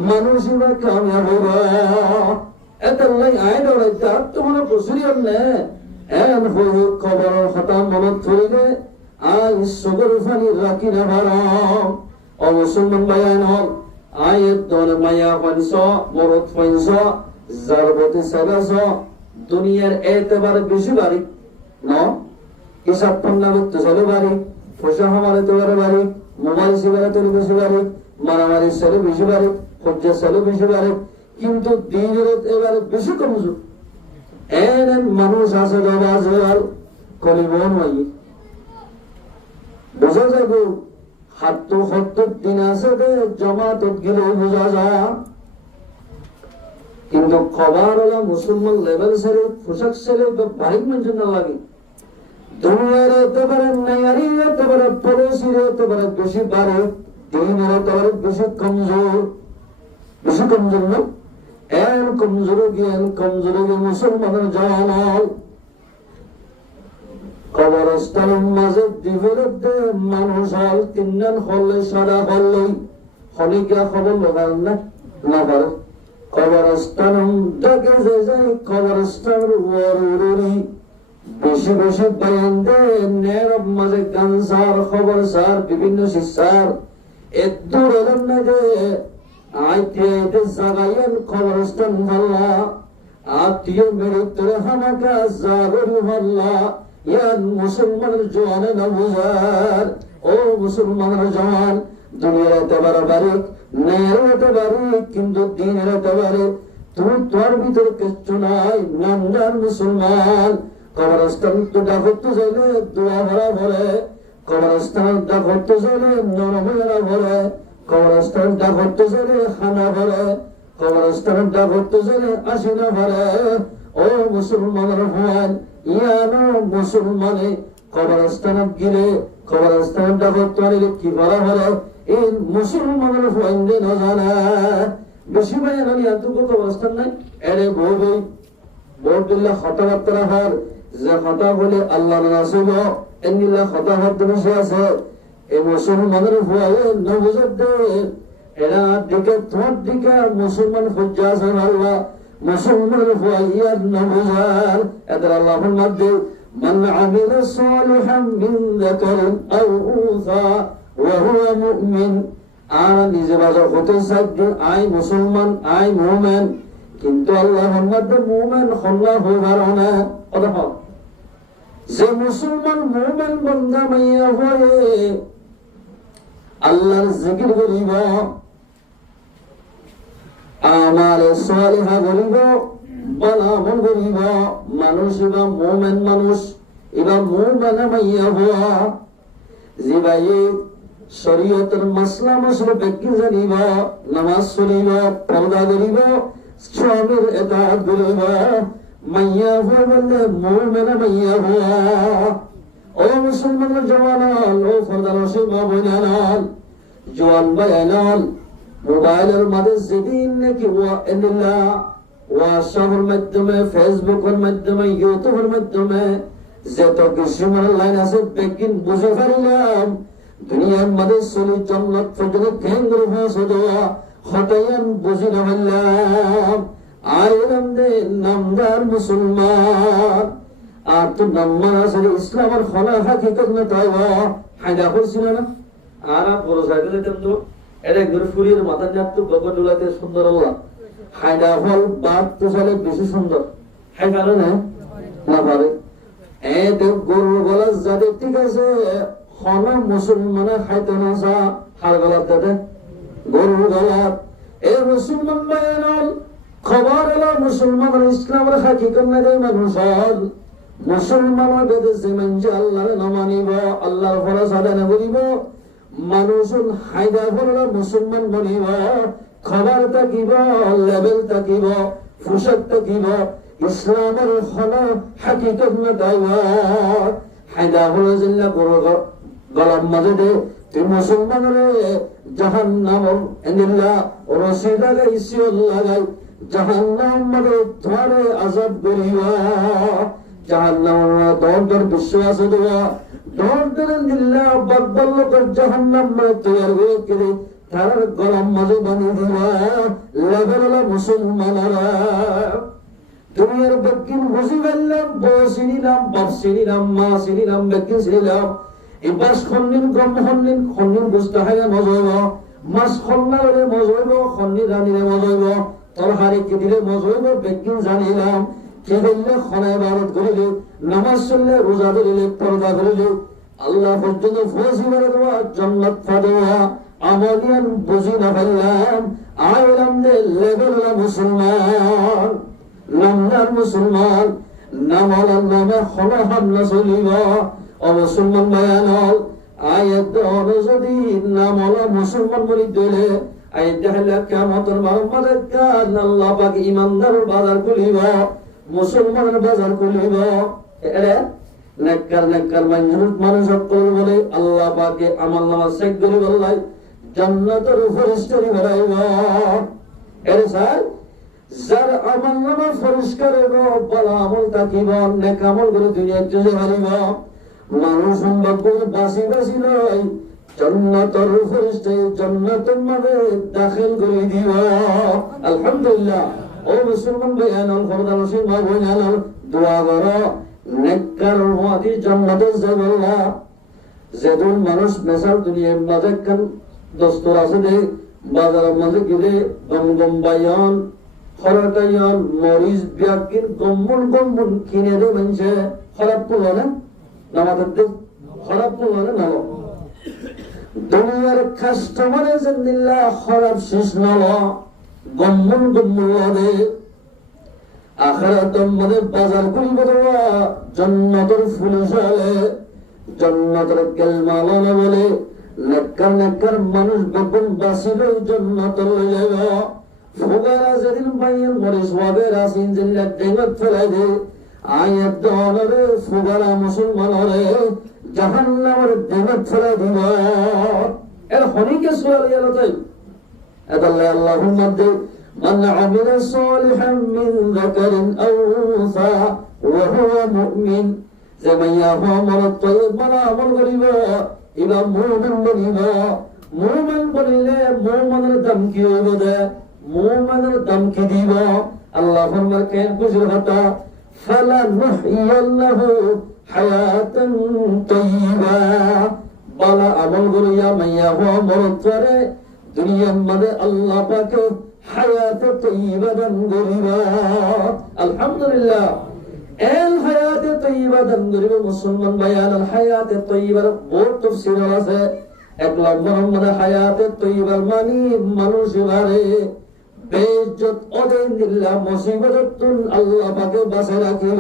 মানুষ উবা কামিয়াব হইব। এতলাই আইন ওরাইতা তোমার বসুরিয়ন নে এন হই কবর হতা মনত ধরিলে আই সগর ফানি রাখি না ভারাম ও মুসলমান বায়ান হল আয়াত দন মায়া পয়স মরত পয়স জারবতে সাগাস দুনিয়ার এতবার বেশি বাড়ি ন হিসাব পন্না করতে চলে বাড়ি পয়সা হামারে তো বাড়ি মোবাইল সিগারেট তো বেশি বাড়ি মারামারি চলে বেশি বাড়ি হজ্জা চলে বেশি বাড়ি কিন্তু দিনের এবারে বেশি কমজোর এন মানুষ আছে দবাজের কলিমন হই বোঝা যাবে হাত সত্তর দিন আছে জমাত গেলে বোঝা যায় কিন্তু খবর হলো মুসলমান লেভেল ছেড়ে পোশাক ছেড়ে বাড়ির মানুষ না লাগে দুনিয়ার এতবারে নারী এতবারে পড়োশির এতবারে বেশি বাড়ে দিনের এতবারে বেশি কমজোর না এন কমজোর গিয়ে মুসলমানের জওয়ান কবরস্থানের মাঝে দিবরতে মানুষ হল তিনজন হলে সারা হলে হলিকা খবর লোকাল না পারে কবরস্থান ডাকে যে যাই কবরস্থানের ওয়ারুরি বেশি বেশি বয়ান দে নেরব মাঝে গান সার খবর সার বিভিন্ন শিক্ষার এদূর এলেন না যে আইতে জাগাইয়ের কবরস্থান ভাল্লা আত্মীয় মেরুত্তরে হামাকা জাগরি ভাল্লা ইয়ান মুসলমানের জওয়ানে না বুঝার ও মুসলমানের জওয়ান দুনিয়ার এতবারে বারিক নেয়ের এতবারে কিন্তু দিনের এতবারে তুমি তোর ভিতরে কিচ্ছু নাই নামদার মুসলমান কবরস্থান তো ডাকতে চাইলে দোয়া ভরা ভরে কবরস্থান ডাকতে চাইলে নরমেরা ভরে কবরস্থান ডাকতে চাইলে খানা ভরে কবরস্থান ডাকতে চাইলে আসিনা ভরে ও মুসলমানের ভগবান ইয়ানো মুসলমানে কবরস্থান গিলে কবরস্থান ডাকতে পারলে কি বলা হলো এই মুসলমানের ভগবান যে না জানা বেশি ভাই আমি এতটুকু কবরস্থান নাই এরে বই বলদিল্লা কথাবার্তা হর যে কথা বলে আল্লাহ রাসূল এন্নিল্লা কথা হতে বসে আছে এই মুসলমানের ভয়ে না বুঝতে এরা দিকে তোমার দিকে মুসলমান খুঁজে আছে আল্লাহ মুসলমানের ভয়ে না বুঝার এদের আল্লাহর মধ্যে মান আমিলা সালিহান মিন যাকারিন আও উনসা ওয়া হুয়া মুমিন আর নিজে বাজার হতে চাইতে আই মুসলমান আই মুমিন, কিন্তু আল্লাহর মধ্যে মুমিন হল্লা হয়ে কারণে কথা হল যে মুসলমান মুমিন বান্দা মাইয়া হয়ে আল্লাহর জিকির করিব, আমালে সালিহা করিব, ভালো আমল করিব, মানুষ বা মুমিন মানুষ এবা মুমিনা মাইয়া হওয়া যে ভাই শরীয়তের মাসলা মাসলা ব্যাখ্যা জানিব, নামাজ পড়িব, পর্দা করিব, স্বামীর ইতাআত করিব, মাইয়া হওয়া বললে মুমিনা মাইয়া হওয়া। ও মুসলমানের জওয়ান ও ফরদানশী মা বোনেরান, জওয়ান ভাইয়ান, মোবাইলের মাঝে যেদিন নাকি হোয়াটসঅ্যাপের মাধ্যমে, ফেসবুকের মাধ্যমে, ইউটিউবের মাধ্যমে যত কিছু লাইন আছে বেগিন বুঝে ফেললাম দুনিয়ার মাঝে চলি জন্নত পর্যন্ত কেন্দ্র ভাষা দেওয়া হটাইয়ান বুঝি না ফেললাম। আর এরম দে নামদার মুসলমান আর তো নাম্বার আসলে ইসলামের খোলা হাকিকত না তাই ফায়দা করছিল না। আর বড় সাইডে যেতাম তো এটা গুরফুরির মাথা যাতো গগডুলাতে সুন্দর আল্লাহ ফায়দা ফল বাদ তো সালে বেশি সুন্দর হাই পারে না না পারে গরু গলা যাদের ঠিক আছে হন মুসলমানের খাইতে না চা হার গলার দাদা গরু গলার এ মুসলমান বায়ানল খবর এলো মুসলমান ইসলামের হাকিকত না দেয় মানুষ হল মুসলমান বেদেশে মানছে আল্লাহর না মানিব, আল্লাহর ফরজ আদায় না করিব, মানুষ হায়দা ফলরা মুসলমান বনিব, খবর থাকিব, লেভেল থাকিব, পোশাক থাকিব, ইসলামের হলো হাকিকত না দাইব হায়দা হলো জিল্লা গলার মাঝে দে তুই মুসলমানের জাহান্নাম এনিল্লা রশি লাগাই শিওর লাগাই জাহান্নাম মাঝে ধরে আযাব করিবা, জাহান্নামের দর বিশ্বাস দেওয়া দর দিল্লা বাদবাল লোকের জাহান্নাম মাঝে তৈরি করে তার গলার মাঝে বানিয়ে দিবা লেভেলা মুসলমানেরা। দুনিয়ার বেগিন বুঝি ফেললাম, বউ চিনিলাম, বাপ চিনিলাম, মা চিনিলাম, বেগিন চিনিলাম, এই বাস খন্ডিন গম খন্ডিন খন্ডিন বুঝতে হয় মজইব, মাছ খন্না হলে মজইব, খন্নি রানিলে মজইব, তরহারি কেটিলে মজইব, বেগিন জানিলাম, কি করলে খনায় বারত করিলে, নামাজ চললে, রোজা ধরিলে, পর্দা করিলে, আল্লাহ পর্যন্ত ফজিলে দেওয়া, জান্নাত ফাদেওয়া, আমলিয়ান বুঝি না ফেললাম, আইলাম দে লেবেলা মুসলমান, নামদার মুসলমান, নামালার নামে হলা হামলা চলিব। ও মুসলমান বায়ানল আয়াত যদি নামলা মুসলমান বলি দিলে আয়াত হলে কিয়ামতের মারমারে কান আল্লাহ পাক ইমানদারের বাজার খুলিব, মুসলমানের বাজার খুলিব। এরে নেককার মানুষ সকল বলে আল্লাহ পাকে আমল নামা চেক করি বললাই জান্নাতের ফেরেশতারি বাড়াইব। এরে স্যার যার আমল নামা পরিষ্কার হইব, ভালো আমল থাকিব, নেক আমল করে দুনিয়ায় চলে পারিব, মানুষ বাসি বাসি লয় জান্নাতের ফেরেশতায় জান্নাতের মাঝে দাখিল করে দিব। আলহামদুলিল্লাহ। ও মুসলমান ভাইয়ান ফরদানশীল মা বোনেরান দোয়া করো নেককার ওয়াদি জান্নাতে যাবেলা। যেদিন মানুষ মেসাল দুনিয়ার মাঝে কান দস্তর আছে দে বাজারের মাঝে গেলে গম বায়ান খরাটায়ান মরিচ ব্যাগিন গম্মন কিনে দে মানুষে খারাপ করলো না নামাতে খারাপ করলো না নাম দুনিয়ার কাস্টমারে জিন্দিল্লাহ খারাপ শেষ নাল গম্মন দে আখিরাতের মধ্যে বাজার করিব দেওয়া জান্নাতের ফুল চলে জান্নাতের কেলমালানা বলে নেককার মানুষ বেগুন বাসিলে জান্নাতের লই যাব। ফুগারা যেদিন বাইয়ের মরিচ ওয়াবের আসিন জিল্লা ডেঙ্গত ফেলাই দে আয়াত দলরে ফুগারা মুসলমানরে জাহান্নামের ডেঙ্গত ফেলাই দিব। এর হনিকে সূরা লইয়া তাই এদাল্লা আল্লাহুম্মা দে من عمل صالحا من ذكر أو أنثى وهو مؤمن زميا عمل الطيب من عمل غريبا إلى مؤمن غريبا مؤمن بليلة مؤمن الدم كي وبدا مؤمن الدم كي ديبا الله فرمى كين بجرهتا فلنحيينه حياة طيبة بلا عمل غريبا من عمل الطيب দুনিয়ার মধ্যে আল্লাহ পাকে হায়াতে তৈয়বা দান করিবা। আলহামদুলিল্লাহ। এল হায়াতে তৈয়বা দান করিবা মুসলমান ভাইয়ান। হায়াতে তৈয়বার বহুত তাফসীর আছে। এক নম্বর মধ্যে হায়াতে তৈয়বার মানে মানুষ বারে বেইজ্জত ওদের দিল্লা মুসিবততুন আল্লাহ পাকে বাঁচায় রাখিব।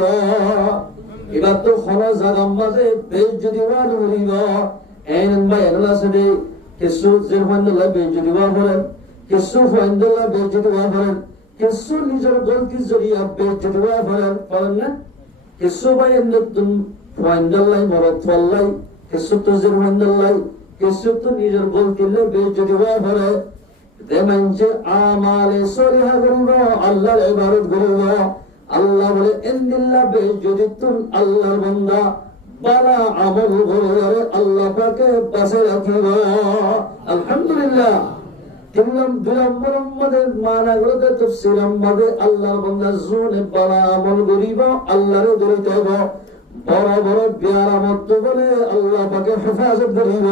এবার তো খনা জাগাম মাঝে বেইজ্জতি ওয়ান হইব। এন ভাইয়ান আছে কিছু জিরহান্নাল্লাহ বেইজ্জতি ওয়া করেন, কিছু ফাইন্দাল্লাহ বেইজ্জতি ওয়া করেন, কিছু নিজের গলতি জড়িয়া বেইজ্জতি ওয়া করেন না। কিছু ভাইয়ান নতুন ফাইন্দাল্লাহ মরত ফাল্লাই, কিছু তো জিরহান্নাল্লাহ, কিছু তো নিজের গলতিলে বেইজ্জতি ওয়া করে। দেমান যে আমালে সলিহা করিব, আল্লাহর ইবাদত করিব। আল্লাহ বলে ইন্দিল্লাহ বেইজ্জতিতুন আল্লাহর বান্দা বালা আমল করে আল্লাহ পাকে পাশে রাখিব। আলহামদুলিল্লাহ। তিন দুই নম্বর মধ্যে মানা করতে তাফসীর মধ্যে আল্লাহর বান্দা জোনে বালা আমল করিব, আল্লাহরে ধরিতে হবে। বড় বড় বিয়ারামত বলে আল্লাহ পাকে হেফাজত করিব।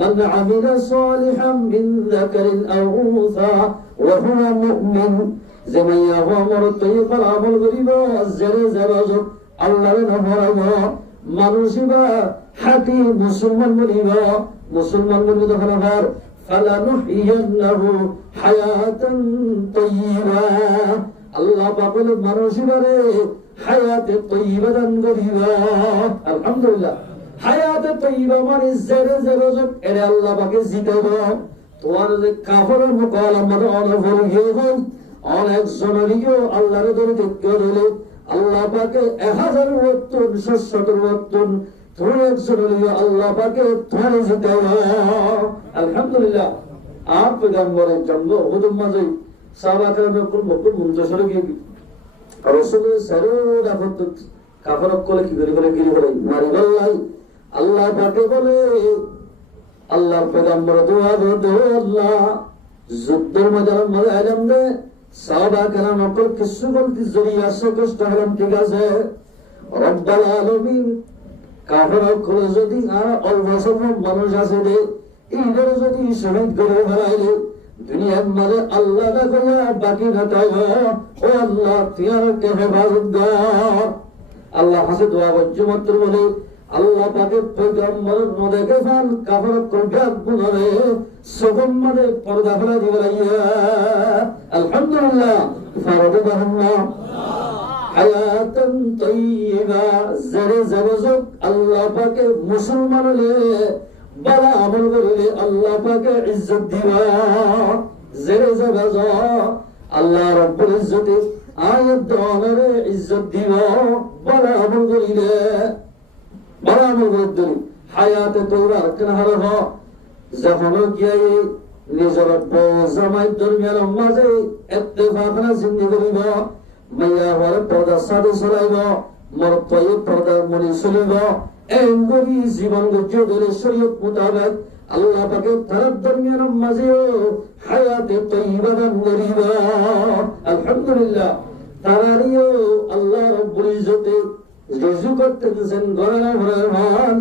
من عمل صالحا من ذكر أو أنثى وهو مؤمن زمن يغامر الطيب العمل غريبا الزرزبازق الله نفرما মানুষিবা হাতি মুসলমান বলিবা মুসলমান বলি তখন আবার فلنحيينه حياة طيبة আল্লাহ পাকের মানুষিবারে হায়াতে তৈয়বা দান করিবা। আলহামদুলিল্লাহ। হায়াতে তৈয়বা মানে জেরে জেরে এরে আল্লাহ পাকে জিতাব। তোমার যে কাফেরের মুকালামাত অনেক হয়ে গেল, অনেক জনরিও আল্লাহর ধরে টেক্কা দিলে আল্লাহ পাকে 1000 ওয়াক্তন 700 ওয়াক্তন তুমি একজন আল্লাহ পাকে তোমার জিতাব। আলহামদুলিল্লাহ। আর পয়গম্বরের জন্য হুজুর মাঝে সাহাবাদের মুকুল মুন্তসর গিয়ে রাসূলের সরুদ আপত কাফের কোলে কি করে গিরি করে মারি বললাই আল্লাহ পাকে বলে আল্লাহর পয়গম্বর দোয়া দে আল্লাহ যুদ্ধের ময়দানের মধ্যে আলম দে সাহাবা কেরাম মুকুল কিছু বলতে জড়িয়ে আছে কষ্ট হলাম ঠিক আছে রব্বুল আলামিন কাফের কোলে যদি আর অল্প স্বল্প মানুষ আছে রে এইদের যদি শহীদ করে ফেলাইলে দুনিয়ার মাঝে আল্লাহ না করে বাকি ঘটাইব। ও আল্লাহ তুই হেফাজত দাও। আল্লাহ হাসে দোয়া করছে মাত্র বলে আল্লাহ পাকে পয়গম্বর নদে গেফান কাফের কলজাত বুনরে সগম মাঝে পর্দা ফেলা দিবে লাইয়া। আলহামদুলিল্লাহ। ফারদে বাহান্না হায়াতান তাইয়্যিবা জরে জবজক আল্লাহ পাকে মুসলমান হলে বালা আমল করিলে আল্লাহ পাকে ইজ্জত দিবা। জেরে জবাজ আল্লাহ রব্বুল ইজ্জতে আয়াত দরে ইজ্জত দিবা। বালা আমল করিলে বালা আমল করিলে হায়াতে তোরা রাখনা হল যখন গিয়ে নিজের জামাই দরমিয়ার মাঝে ইত্তেফাক না জিন্দি করিব। মাইয়া হলে পর্দা সাদে চলাইব, মর তয়ে পর্দার মনি চলিব। এমনি জীবন গড়ে শরীয়ত মোতাবেক আল্লাহ পাকে তার দরমিয়ার মাঝেও হায়াতে তৈয়বা দান করিবা। আলহামদুলিল্লাহ। তারারিও আল্লাহ রব্বুল ইজ্জতে রিজু করতেছেন গড়া রহমান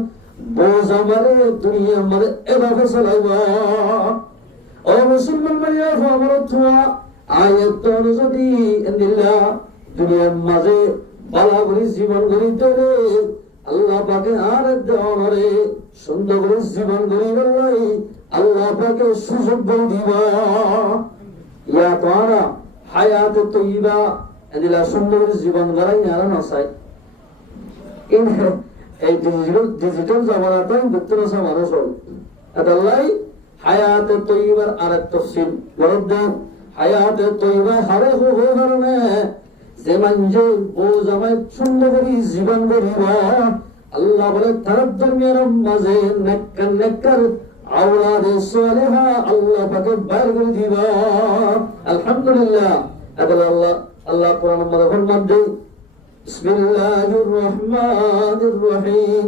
বোঝ আমারে দুনিয়ার মধ্যে এভাবে চলাইবা। ও মুসলমান ভাইয়া আমার তোমা আয়াত অনুযায়ী ইন্দিল্লাহ দুনিয়ার মাঝে বালা করে জীবন গড়িতে আল্লাহ পাকে আর দেওয়ারে সুন্দর করে জীবন গড়ি আল্লাহ পাকে সুযোগ করে দিবা। ইয়া তারা হায়াতে তৈয়বা এদিলা সুন্দর করে জীবন গড়াই আর নসাই এই ডিজিটাল জামানাটাই বুঝতে নসা মানুষ হল এদাল্লাই হায়াতে তৈয়বার আর এক তফসিল বরদ্দ হায়াতে তৈয়বা হারে হো কারণে যে মানজে ও জামাই সুন্দর করে জীবন গড়িবা আল্লাহ বলে তার দরমিয়ার মাঝে নেককার নেককার আওলাদে সালেহা আল্লাহ পাকে বাইর করে দিবা। আলহামদুলিল্লাহ। এবার আল্লাহ কোরআন মধ্যে ফরমান দেয় বিসমিল্লাহির রহমানির রহিম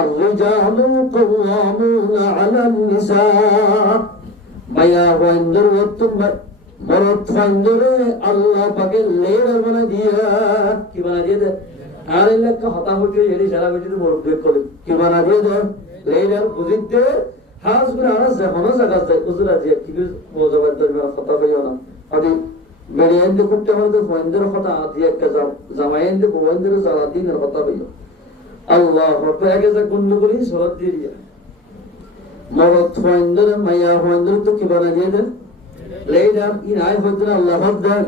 আর-রিজালু কাওয়ামুনা আলান নিসা মায়া ওয়াইন্দার ওয়াতুম মরদ ফাইন্দরে আল্লাহ পাকে লেয়ার বানা দিয়া কি বানা দিয়ে দে আর এলাকা হতা হতে এড়ি সারা বেটি মরদ বেক করে কি বানা দিয়ে দে লেয়ার বুঝিতে হাজ করে আর যেমন জায়গা যায় উজুরা যে কি মজাবাদ ধর্মের কথা হইও না আদি বেরিয়ান্দি করতে হলে ফয়েন্দের কথা আদি একটা জামাইন্দি বউন্দের জ্বালা দিনের কথা হইও আল্লাহ আগে যা গন্ডগোলি সরাত দিয়ে দিয়া মরদ ফয়েন্দের মাইয়া ফয়েন্দের তো কি বানা দিয়ে দেন লেইডার ইনাই হইতেন আল্লাহ দেন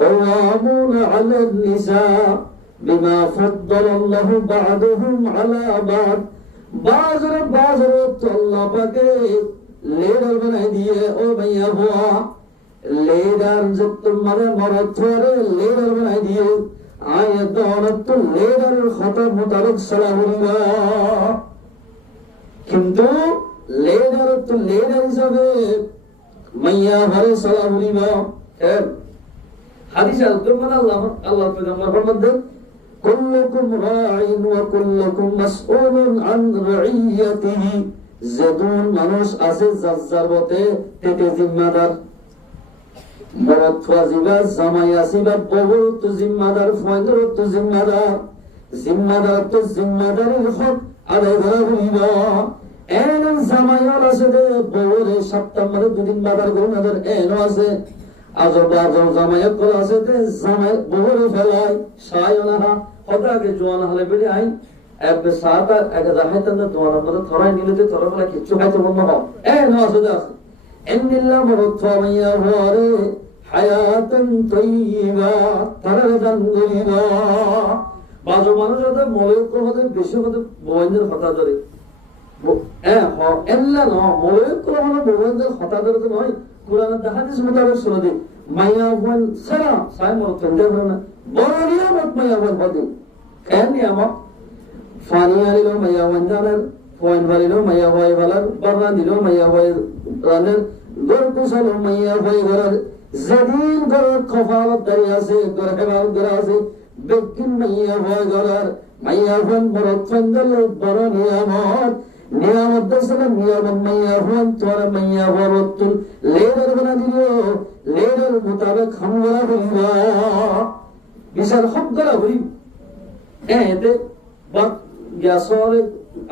قوامون على النساء بما فضل الله بعضهم على بعض बाजर तो अल्लाह पाके लीडर बनाई दिए ओ भैया हुआ लीडर जब तुम्हारे मरद थोड़े लीडर बनाई दिए आये दौलत तो लीडर खत्म मुताबिक सलाह होगा किंतु लीडर तो लीडर हिसाबे मैया हरे सलाह होगा হাদিসে তোমার আল্লাহ পেগম্বর ফরমাতেন কুল্লুকুম রাঈন ওয়া কুল্লুকুম মাসউলুন আন রাইয়াতিহি যদুন মানুষ আছে জাজ্জারবতে তেতে জিম্মাদার মরদ ওয়াজিবা জামাই আসিবা বহু তো জিম্মাদার ফয়দর তো জিম্মাদার তো জিম্মাদারির হক আদায় করা হইবা এন জামাইর আছে দে বহুরে সপ্তাহে দুদিন বাজার করুন আদের এন আছে আজব জামাইত করা আছে তে জামাই বহুরে ফেলাই সায়না হঠাকে জোয়ান হলে বেরি আই এবে সাতা আগে জামাইতেন দোয়ার মধ্যে থরাই নিলেতে থরা ফেলা কিছু হয়তো মনে হয় এন আছে আছে ইন্নাল্লাহ মুরতামিয়া ওয়ারে হায়াতান তাইয়্যিবা তারাদান গরিবা বাজু মানুষ হতে মলের হতে বেশি হতে বইনের কথা ধরে এল্লা ন মলের মানে বইনের কথা ধরে তো নয় কুরআনের হাদিস মোতাবেক শুনে দি মাইয়া ওয়ান সারা সাই মরতন দেবো না বড় নিয়ামত মাইয়া ওয়ান হদি কেন নিয়ামত ফানি আলিলো মাইয়া ওয়ান জানার পয়েন্ট বালিলো মাইয়া ওয়াই বালার বর্ণা দিলো মাইয়া ওয়াই রানের গর কুসালো মাইয়া ওয়াই গরার জাদিন গরার কফালত দাঁড়ি আছে গর হেবাল গরা আছে বেকিন মাইয়া ওয়াই গরার মাইয়া ওয়ান মরতন দল বড় নিয়ামত নিয়ামত দসলে নিয়ামত মাইয়া ওয়ান তোর মাইয়া ওয়ারতুল লেডার বনা দিলো লেডার মোতাবেক হামলা হইবা বিশাল হক গলা হই এতে বাক গ্যাসরে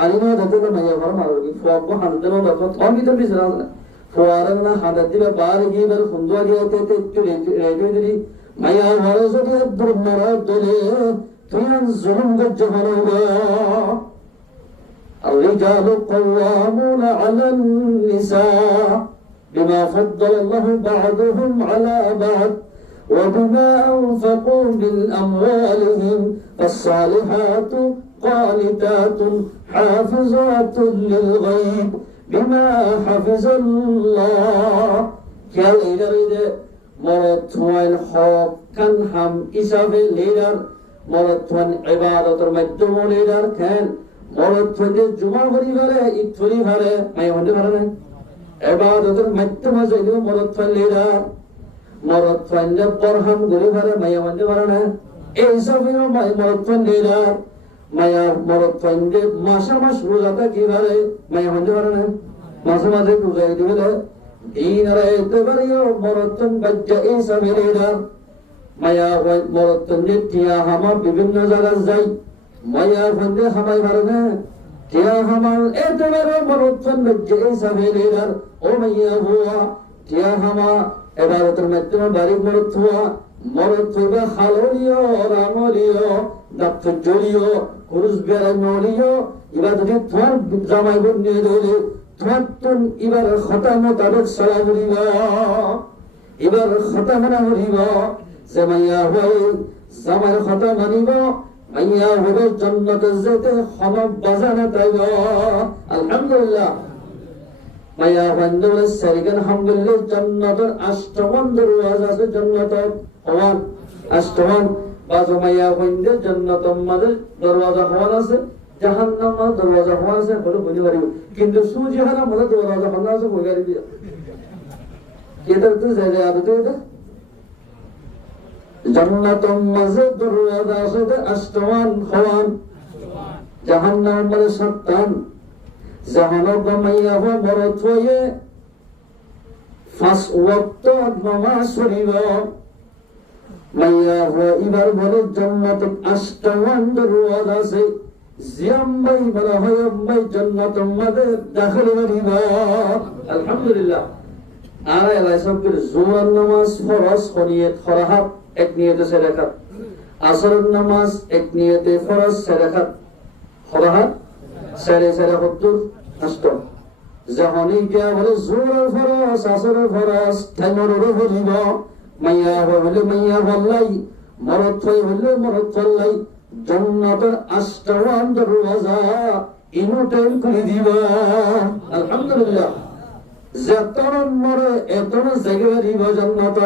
আলিমা দতে মাইয়া ওয়ার মারবি ফুয়াবো হানদেনো বাক থমি তো বিশাল না ফুয়ারনা হাদাতিবা বার গিবার ফুন্দুয়া গিয়াতে একটু রেডিও দিলি মাইয়া ওয়ার যদি দুর্মরা দলে তুই জুলুম গজ্জ হলবা الرجال قوامون على النساء بما فضل الله بعضهم على بعض وبما أنفقوا من أموالهم فالصالحات قانتات حافظات للغيب بما حفظ الله كي يريد مرتوين حق كان هم إسابة ليدر مرتوين عبادة المجتمع ليدر كان মরদ থেকে জুমা ভরি ভরে ঈদ ভরি ভরে মাই হতে পারে না ইবাদতের মাধ্যমে যাইলো মরদ ফাইলেরা মরদ ফাইলে পরহাম গরি ভরে মাই হতে পারে না এই সবই মাই মরদ ফাইলেরা মায়া মরদ ফাইলে মাসে মাস রোজাটা কি ভরে মাই হতে পারে না মাসে মাসে রোজা দিলে দিন রাতে ভরিও মরদ ফান বাজ্জা এই সবেলেরা মায়া মরদ ফাইলে টিয়া হামা বিভিন্ন জায়গায় যাই মায়া ফন্দে হামাই মারনে টিয়া হামাল এতবারে মরতন বজ্জে সাবেলেরার ও মাইয়া হুয়া টিয়া হামা ইবাদতের মাধ্যমে বাড়ি মরত হুয়া মরত হবে হাললিও রামলিও দপ্ত জলিও কুরুস বেরা নলিও ইবাদতে তোমার জামাই বন্নে দলে তোমার তুন ইবার খতাম তাবক সালাম হরিবা ইবার খতাম না হরিবা সে মাইয়া হয় জামাই খতাম মানিব মাইয়া হবে জান্নাতে যেতে খবর বাজানা তাইবা আলহামদুলিল্লাহ মাইয়া বন্ধুরা সারিগান আলহামদুলিল্লাহ জান্নাতের আষ্টমান দরওয়াজা আছে জান্নাতের হওয়ান আষ্টমান বাজু মাইয়া বন্ধে জান্নাতের মাঝে দরওয়াজা হওয়ান আছে জাহান্নামের দরওয়াজা হওয়ান আছে বলে বুঝি পারি কিন্তু সুজাহানের মাঝে দরওয়াজা হওয়ান আছে বুঝারি দিয়া এটা তো জায়গা আদতে এটা জান্নাতুল মাঝে দরওয়াজা আছে আষ্টমান হওয়ান জাহান্নামের মাঝে সাতটান জাহান্নাম মাইয়া হওয়া মরত হয়ে পাঁচ ওয়াক্ত নামাজ পড়িব মাইয়া হওয়া এবার বলে জান্নাতুল আষ্টমান দরওয়াজা আছে জিয়াম্মাই বলা হয় আম্মাই জান্নাতুল মাদে দাখিল করিবা আলহামদুলিল্লাহ আর আল্লাহ সবকে জোহর নামাজ ফরজ নিয়ত ফরাহাত এক নিয়তে সে রাকাত আসর নামাজ এক নিয়তে ফরজ সে রাকাত ফরাহাত সাড়ে সাড়ে 70 নষ্ট যখনই গিয়া বলে জোহর ফরজ আসর ফরজ টাইমর হইব মাইয়া হইলে মাইয়া বললাই মরদ হইলে মরদ চললাই জান্নাতের 8টা দরওয়াজা ইনো টাইম করে দিবা আলহামদুলিল্লাহ যতন মরে এতন জায়গা দিব জান্নাত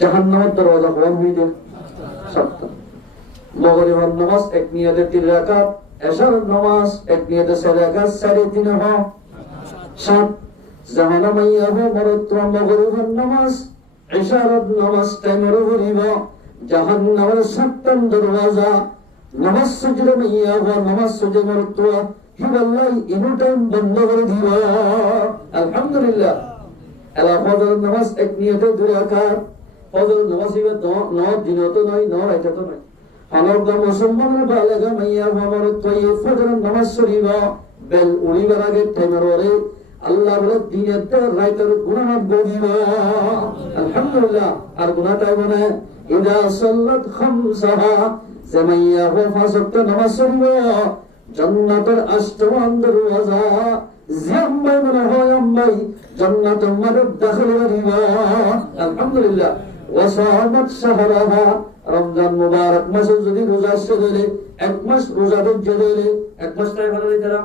জাহান্নামের দরওয়াজা কোন হইবে 7টা মাগরিবের নামাজ এক নিয়তে 3 রাকাত এশার নামাজ এক নিয়তে 4 রাকাত 3.5 হয় 7 জাহান্নামাইয়া মরদ তো মাগরিবের নামাজ এশার নামাজ টাইমের হইবা জাহান্নামের 7টা দরওয়াজা নামাজ সুজুদে মাইয়া নামাজ সুজুদে মরদ হিবাল্লাই ইনো টাইম বন্ধ করে দিবা আলহামদুলিল্লাহ আলা ফজর নামাজ এক নিয়তে 2 রাকাত ফজর নামাজ ইবা 9 দিনতো নয় 9 রাকাতও নয় হানব মুসলমানের বালেগা মাইয়া আমার তৈ ফজর নামাজ পড়িবা বেল উড়িবার আগে টাইমের ওরে আল্লাহ বলে দিনের রাতের গুনাহ বদিবা আলহামদুলিল্লাহ আর গুনাহ টাইমনে ইদা সাল্লাত খামসাহা জামাইয়া ফাজরত নামাজ পড়িবা জান্নাতের 8টা দরওয়াজা জিয়াম্মাই মনে হয় আম্মাই জান্নাতের মধ্যে দাখিল করিবা আলহামদুলিল্লাহ ওয়া সামাত শাহরাহা রমজান মুবারক মাসে যদি রোজা শেষে এক মাস রোজা ধরে দিলে এক মাস টাইম হলো এরা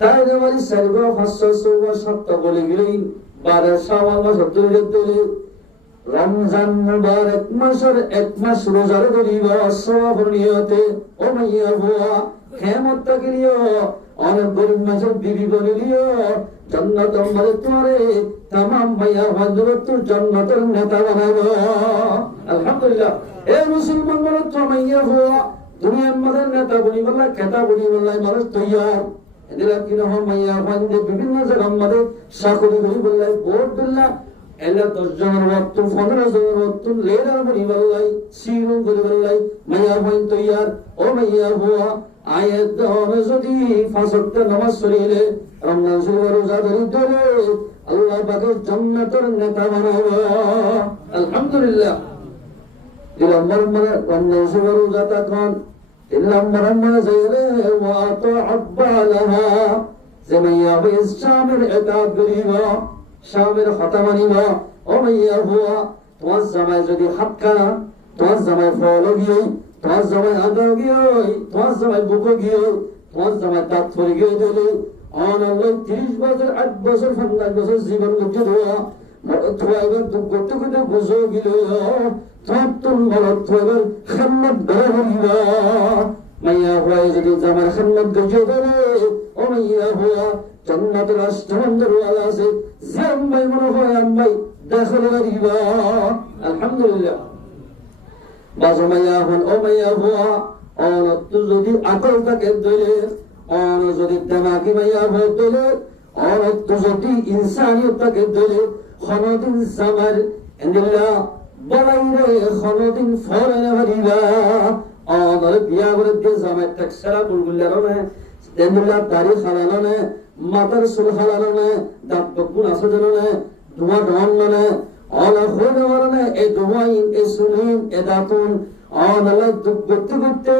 তাই দেওয়ালি সারবা 567 বলে গেলেন 12 শাওয়াল মাস ধরে দিলে রমজান মুবারক মাসের এক মাস রোজা ধরিবা সওয়াব নিয়তে ও মাইয়া হুয়া কিয়ামত তাকিরিও অনেক গরিব মাসের বিবি বলিও জান্নাত আমারে তোমারে तमाम মাইয়া হযরত জান্নাতের নেতা বানাবো আলহামদুলিল্লাহ এ মুসলমান বলো তো মাইয়া হুয়া দুনিয়ার মধ্যে নেতা বলি বলা খেতা বলি বলা মানুষ তৈয়ার এদের কি না মাইয়া হযরত বিভিন্ন জায়গার মধ্যে চাকরি বলি বলা ভোট দিলা এলা 10 জনের ওয়াক্ত 15 জনের ওয়াক্ত লেরা বলি বলাই সিরু বলি বলাই মাইয়া হযরত তৈয়ার ও মাইয়া হুয়া আয়াত দনে যদি ফাসক্ত নামাজ পড়িলে রমজান শরীফের রোজা ধরে আল্লাহ পাকের জান্নাতের নেতা বানাবো আলহামদুলিল্লাহ দুই নম্বর মানে রমজান শরীফের রোজা তখন 3 নম্বর মানে যাইলে ওয়া তাআব্বালাহা জামাইয়া বিস শামির ইতাব করিবা শামির খাতা মানিবা ও মাইয়া হুয়া তোমার জামাই যদি হাত কানা তোমার জামাই ফলো গিয়ে তোমার জামাই আগা গিয়ে তোমার জামাই বুকো গিয়ে তোমার জামাই দাঁত পড়ে গিয়ে দিলে অনাল্লাহ 30 বছর 8 বছর 15 বছর জীবন করতে দেওয়া তোমার এবার করতে করতে বুঝো গিয়ে তোমার তুম বলো তোমার খেদমত বেড়ে হইবা মাইয়া হুয়া যদি জামাই খেদমত গজে দেবে ও মাইয়া হুয়া জান্নাতের 8টা দরওয়াজা আছে জাম্মাই মনে হয় আম্মাই দাখিল করিবা আলহামদুলিল্লাহ বাজমাইয়া হন ও মাইয়া হুয়া অনত যদি আকল থাকে দলে অন যদি দেমাকি মাইয়া হয় দলে অনত যদি ইনসানিয়ত থাকে দলে খনদিন জামার ইন্দিল্লাহ বলাইরে খনদিন ফরানা হরিবা অনর বিয়া করে যে জামাই টাকসারা বুলবুল্লার না ইন্দিল্লাহ দাড়ি খালানো না মাথার চুল খালানো না দাঁত বকুন আসজন না ধোঁয়া ডন না অলা হইলে মানে এই দোয়াইন এই সুলিম এ দাতুন অনালা দুঃখতে করতে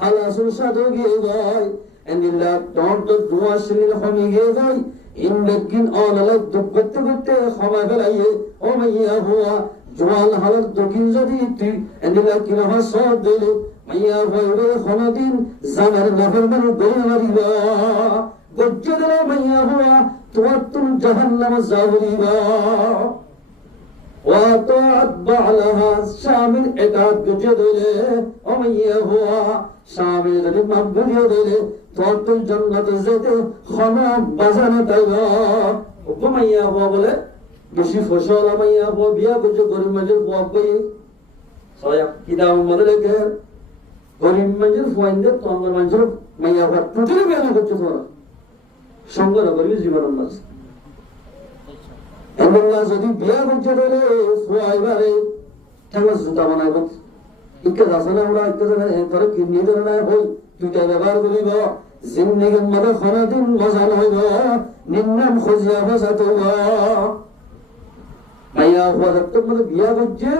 হালাসুল সাধু গিয়ে যায় এন্দিল্লা ডন তো দোয়া শিলিন হমি গিয়ে যায় ইনবেকিন অনালা দুঃখতে করতে ক্ষমা ফেলাইয়ে ও মাইয়া হুয়া জোয়ান হালার দক্ষিণ যদি তুই এন্দিল্লা কিনা সব দিলে মাইয়া হইলে ক্ষণদিন জানার নাফের মানুষ গড়ে মারিবা গজ্জে দিলে মাইয়া হুয়া তোমার তুমি জাহান্নামে যাবরিবা ওয়া তাআত বা'লাহা শামিল ইতাত গজে দিলে ও মাইয়া হুয়া শামিল যদি মাগরিয়ে দিলে তোমার তুমি জান্নাতে যেতে ক্ষমা বাজানো তাইবা ও মাইয়া হুয়া বলে বেশি ফসল মাইয়া হুয়া বিয়া করছে গরিব মাঝে হুয়া কই সয়া কিতাব মধ্যে লেখে গরিব মাঝে ফুয়াইন্দে তোমার মাঝে মাইয়া হুয়া টোটালি বিয়া করছে তোরা সংগ্রহ করবি জীবন মাঝ এমন যদি বিয়া করছে তাহলে ফুয়াইবারে ঠেলা জুতা বানাইব ইকে দাসনা ওরা ইকে জানা তোরে কিডনি ধরে হই দুইটা ব্যবহার করিব জিন্দেগির মধ্যে কোনদিন মজা নইব নিন্নাম খুঁজিয়া বসাত ভাইয়া হওয়ার তো মধ্যে বিয়া করছে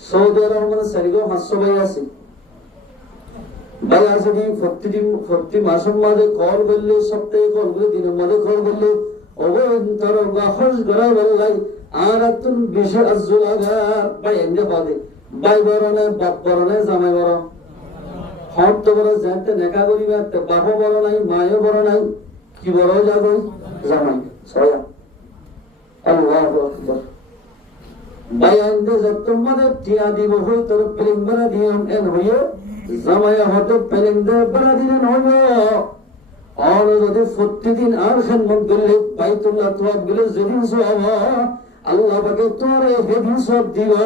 সৌদি আরব মধ্যে সারিগো 500 ভাই আছে ভাই আছে প্রতি মাসের মাঝে কল করলে সপ্তাহে কল করলে দিনের মধ্যে কল করলে অবন্তর গাহস গড়া বললাই আর তুন বিশে আজুল আগার ভাই এমনি বাদে ভাই বড় না বাপ বড় না জামাই বড় হট তো বড় জানতে নেকা করিবা বাপ বড় নাই মায়ও বড় নাই কি বড় যাবো জামাই ছয়া আল্লাহু আকবার ভাই আইন্দে যত মধ্যে টিয়া দিব হই তোর প্রেম বড় দিয়ম এন হইও জামাইয়া হতো প্রেম দে বড় দিন হইও আর যদি প্রতিদিন আর খেদমত করলে বাইতুল্লাহ তোয়াব গেলে যেদিন সওয়াব আল্লাহ পাকে তোরে সেদিন সব দিবা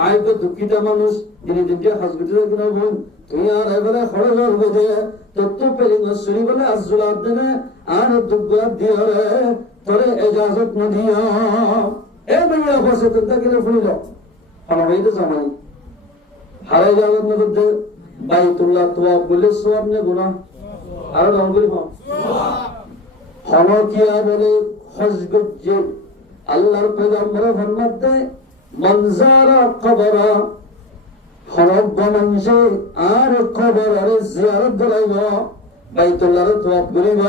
আইবে দুঃখিত মানুষ যিনি দিনটা হাসবিতে কিনা বল তুই আর এবারে খরচ হবে যে তত পেলিং শুনি বলে আজুল আবদনে আর দুগুলা দিও রে তোরে ইজাজত না দিও এ ভাইয়া বসে তো গেলে ফুলিল আমার ভাই তো জামাই হারা ইজাজত না দিতে বাইতুল্লাহ তোয়াব বলে সওয়াব নে গুনাহ আর রঙ্গুলি হনকিয়া বলে হজ গজ্জে আল্লাহর পয়গম্বর ফরমাতে মনজারা কবরা হরব মানুষে আর কবরের জিয়ারত করাইব বাইতুল্লাহর তওয়াফ করিব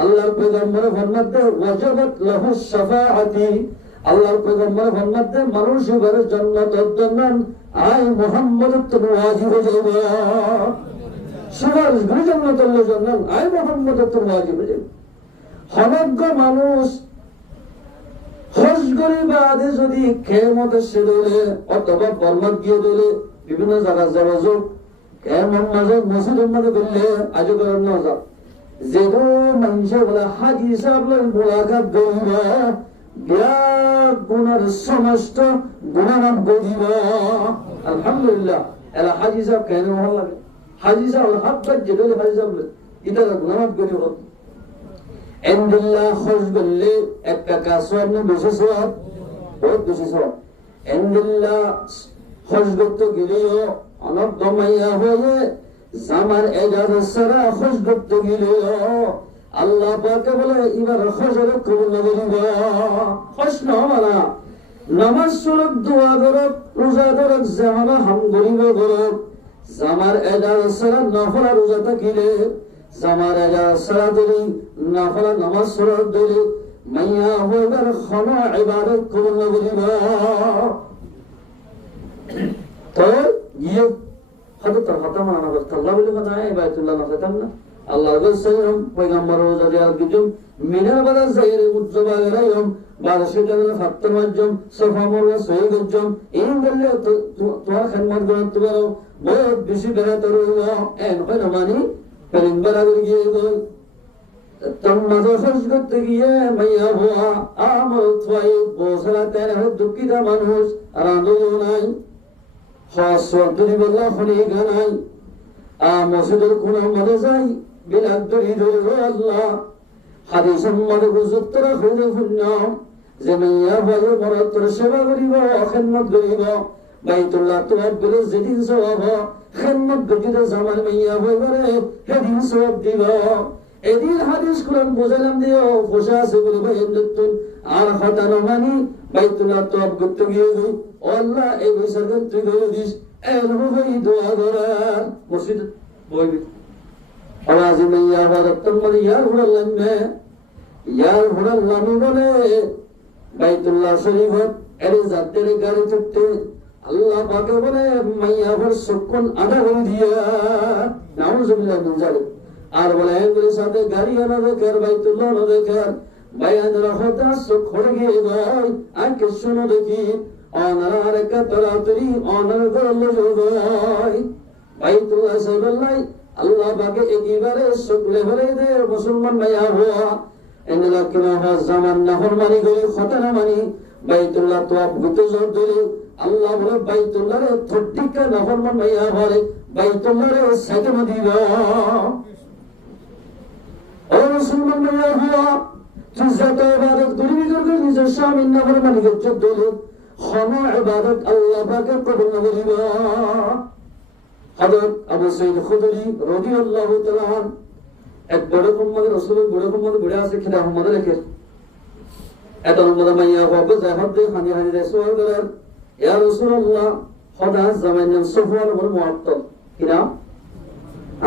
আল্লাহর পয়গম্বর ফরমাতে ওয়াজাবাত লাহু শাফাআতি আল্লাহর পয়গম্বর ফরমাতে মানুষের জান্নাতের জন্য আই মুহাম্মদ তো ওয়াজিব হয়ে যাবে সুপারিশ করে জান্নাতের জন্য আই মুহাম্মদ তো ওয়াজিব হয়ে যাবে হনজ্ঞ মানুষ হজ গরিবাদে যদি কিয়ামত এসে দিলে অথবা বরমাত গিয়ে দিলে বিভিন্ন জায়গা যাওয়া যোগ কেমন মাঝে মসজিদের মধ্যে করলে আজ করেন না যাও যেন মানুষে বলে হাজি সাহেব মোলাকাত করিব বিরাট গুণের সমস্ত গুণানাম করিব আলহামদুলিল্লাহ এলা হাজি সাহেব কেন ভালো লাগে হাজি সাহেব হাত বাজছে ধরে হাজি সাহেব এটা গুণানাম করিব এন্দিল্লাহ খোঁজ করলে একটা কাজ আপনি বেশি সব বহুত বেশি সব এন্দিল্লাহ খোঁজ করতে গেলেও অনেক দমাইয়া হয়ে জামার এজাজ সারা খোঁজ করতে গেলেও আল্লাহ পাকে বলে এবার খোঁজের কবুল না করিব খোঁজ না মানা নামাজ সুরক দোয়া করক রোজা করক জামানা হাম করিব করক জামার এজাজ সারা নফলা রোজা থাকিলে জামার এজাজ সারা দিলি নাফলা নামাজ সুরক দিলি মাইয়া হইবার ক্ষমা ইবাদত কবুল না করিব তো ইয়ে হয়তো তার কথা মানা করতে আল্লাহ বলে কথা বাইতুল্লাহ না যেতাম না আল্লাহ বলছেন পয়গম্বর রোজা আর কিছু মিনার বাজার যাইরে উজ্জবা গরাইম বারশিটা ফাত্তর মাজ্জম সফা মরওয়া সহি গজ্জম এই বললে তোমার খেদমত করতে পারো বহুত বেশি বেড়াতে রইল এন হয় মানি পেরিম্বার আগে গিয়ে গই তন্মাজে খোঁজ করতে গিয়ে মাইয়া হওয়া আমার থুয়াই বসরা তেরে দুঃখিত মানুষ আর আন্দোলন নাই হাসওয়াতুরি বল্লাহ খনি গানাই মসজিদের কোন মধ্যে যাই বিলাদ দরি ধরে আল্লাহ হাদিস মধ্যে গুজুত্তরা খুঁজে ফুন্নাম যে মাইয়া ভাই বরতর সেবা করিব খেদমত করিব বাইতুল্লাহ তোয়াব গেলে যেদিন সওয়াব খেদমত করিলে জামাল মাইয়া ভাই বলে সেদিন সওয়াব দিব এদিন হাদিস কোরআন বুঝালাম দিও বসে আছে বলে ভাই নতুন আর হতানো মানি বাইতুল্লাহ তোয়াব করতে গিয়ে গই ও আল্লাহ এই বৈশাখ তুই গলে দিস এর ভাই দোয়া করা মসজিদ বইবি আওয়াজি মাইয়া বারাতম বলে ইয়ার হুরাল্লামি বলে বাইতুল্লাহ শরীফত এর যাত্রের গাড়ি চড়তে আল্লাহ পাকে বলে মাইয়া ভর সুকুন আদা করে দিয়া নাউজুবিল্লাহ মিন জালিক আর বলে এর সাথে গাড়ি আনা দেখে বাইতুল্লাহ না দেখে বাইয়ান রাহতা সুখ হয়ে গিয়ে গই আকে শুনো দেখি অনার কা তরাতরি অনার গরল জোগাই বাইতুল্লাহ সাল্লাল্লাহ আল্লাহ পাকে একেবারে শুকলে ভরে দে মুসলমান ভাইয়া হওয়া এনলা কিনা হওয়া জামান নাফরমানি করি খতনা মানি বাইতুল্লাহ তোয়াব গুতে জোর দিলে আল্লাহ বলে বাইতুল্লাহরে থট্টিকা নাফরমান ভাইয়া ভরে বাইতুল্লাহরে সাইকেল দিবা ও মুসলমান ভাইয়া হওয়া তুই যত ইবাদত করবি করবি নিজের স্বামীর নাফরমানি করতে দিলে খানো ইবাদত আল্লাহ পাকে কবুল না করিবা। হযরত আবু সাঈদ খুদরি রাদিয়াল্লাহু তাআলা এক বড় উম্মত রাসূলের বড় উম্মত বড় আছে খিদা আহমদ লেখে এত উম্মত মাইয়া বাবা জাহাদ দে হানি হানি রাসূল করেন ইয়া রাসূলুল্লাহ খোদা জামাইন সুফওয়ান বড় মুআত্তাল কিনা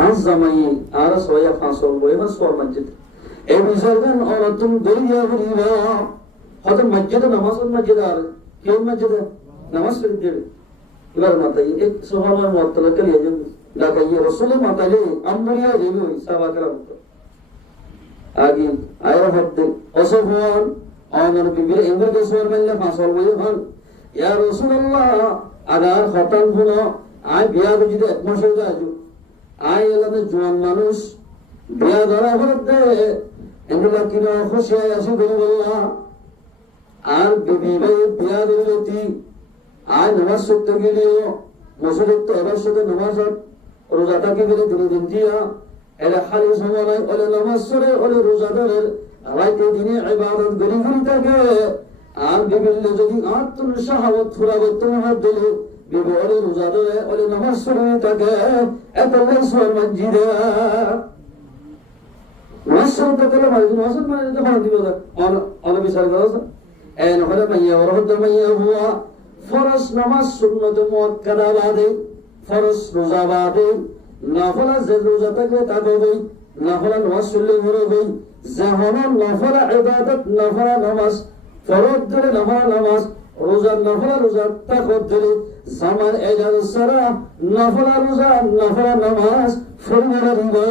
আজ জামাই আর সোয়া ফাসল বয় ফাসল মসজিদ এই বিসর্জন औरतुम দরিয়া করিবা হযরত মসজিদ নামাজ মসজিদ আর কেউ মসজিদ নামাজ পড়তে দেবে এবার মাতাই এক সুবহানাল্লাহ মুআত্তাল কে লিয়ে যান লাগাইয়ে রাসূল মাতালে আমরিয়া যেই সাহাবা کرام আগে আয়ার হদ্দে অসফওয়ান আমার বিবির ইংরেজ কে সোয়ার মাইলে ফাসল বয় হন ইয়া রাসূলুল্লাহ আগার খতম হলো আই বিয়া বুঝি এক মাস হয়ে যাজু আই এলানে জওয়ান মানুষ বিয়া ধরা হতে এগুলা কিনা খুশি আসি বলল্লাহ আর বিবি ভাই বিয়া দিলতি আই নামাজ পড়তে গেলিও মসজিদে তো অবশ্যই নামাজ রোজাটা কি বলে দিন দিয়া এরা খালি সময় নাই ওলে নামাজ পড়ে ওলে রোজা ধরে রাতে দিনে ইবাদত করি করি থাকে আর বিবিলে যদি আত্ম শাহাওয়াত পুরা করতে হাত দিলে বিবি ওলে রোজা ধরে ওলে নামাজ পড়ে থাকে এত লাইসর মসজিদে নামাজ পড়তে গেলে নামাজ মানে তো ভালো দিবে অন বিচার করছ এন হলে মাইয়া ওরহদ মাইয়া হুয়া ফরজ নামাজ সুন্নত মুআক্কাদা বাদে ফরজ রোজা বাদে নফলা যে রোজা থাকলে তা গই নফলা নামাজ পড়লে হলো গই যখন নফলা ইবাদত নফলা নামাজ ফরজ ধরে নফলা নামাজ রোজা নফলা রোজা তাকত ধরে জামান এজাজ সারা নফলা রোজা নফলা নামাজ ফরমানা দিবা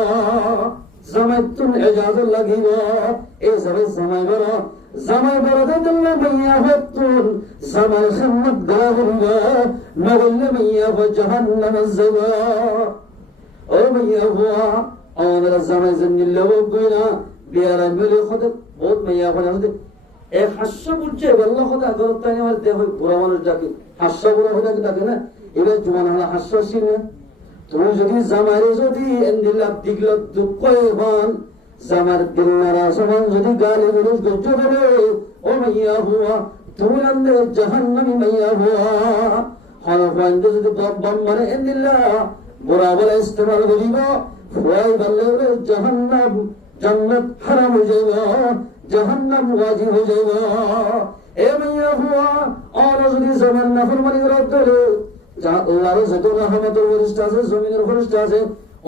জামাইতুন এজাজ লাগিব এই জামাই বড় জামাই বড়দের জন্য মাইয়া হতুন জামাই খিদমত গাওয়া নগলে মাইয়া জাহান্নাম যাওয়া ও মাইয়া হুয়া আমাদের জামাই জন্নিল বগইনা বিয়ারা মিলে খতে বহুত মাইয়া হতে এ হাস্য বুঝছে আল্লাহ খতে আদরত তাই আমার দেহ বুড়া মানুষ ডাকে হাস্য বুড়া হতে ডাকে না এবার জমান হলো হাস্যশীল না তুমি যদি জামাইরে যদি এন্দিলা দিগল দুঃখ হন জামার দিলনারা সমান যদি গালি গলুজ গজ্জ করে ও মাইয়া হুয়া তুমি আন্দে জাহান্নামী মাইয়া হুয়া হন যদি বম মানে এন্দিলা বুড়া বলে ইস্তেমাল করিব ফুয়াই বললে জাহান্নাম জান্নাত হারাম হয়ে যাইব জাহান্নাম ওয়াজিব হয়ে যাইব এ মাইয়া হুয়া আর যদি জামান নাফরমানি করে যা আল্লাহর যত রহমতের ফেরেশতা আছে জমিনের ফেরেশতা আছে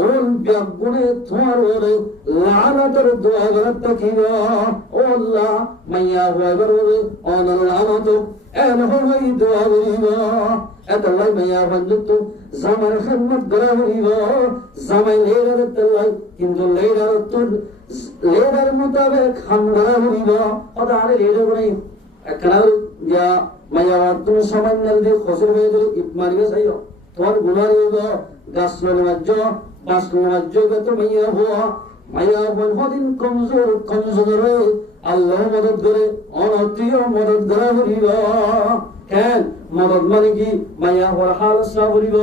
ওন বিয়াগুনে তোমার ওরে লানাতের দোয়া করতে থাকিবা ও আল্লাহ মাইয়া হইবার ওরে অন লানাত এন হই দোয়া করিবা এত আল্লাহ মাইয়া বন্ধু জামার খিদমত করা করিবা জামাই লেরার তলাই কিন্তু লেরার তুর লেরার মোতাবেক খামরা করিবা আরে লেরার নাই একখানা ইয়া মাইয়া তুমি সামান্য যদি খসর হয়ে গেলে ইট মারিবে চাইও তোমার গুনার গাছ নামাজ বাস নামাজ তো মাইয়া হওয়া মাইয়া হন হদিন কমজোর আল্লাহ মদত করে অনতীয় মদত করা করিবা কেন মদত মানে কি মাইয়া হওয়ার হাল সা করিব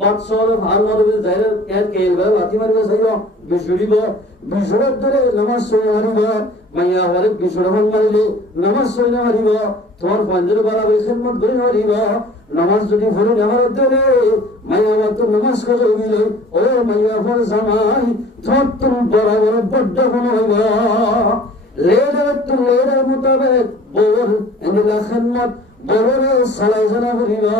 বাদশার হাল মারবে যাইরে কেন কেলবে লাথি মারিবে চাইও বিশুরিব বিশুরের ধরে নামাজ পড়ে মারিব মাইয়া হওয়ারে বিশুর হন মারিলে নামাজ পড়ে মারিব তোমার পঞ্জের বাড়াবে খিদমত করে মারিব নামাজ যদি ভরে নেওয়ার ধরে মাইয়া তো নামাজ করে গেলে ও মাইয়া ফল জামাই তোমার তুমি বরাবর বড্ড কোন হইব লেডার মোতাবেক বর এন্দিলা খিদমত বড়রে সালাই জানা করিবা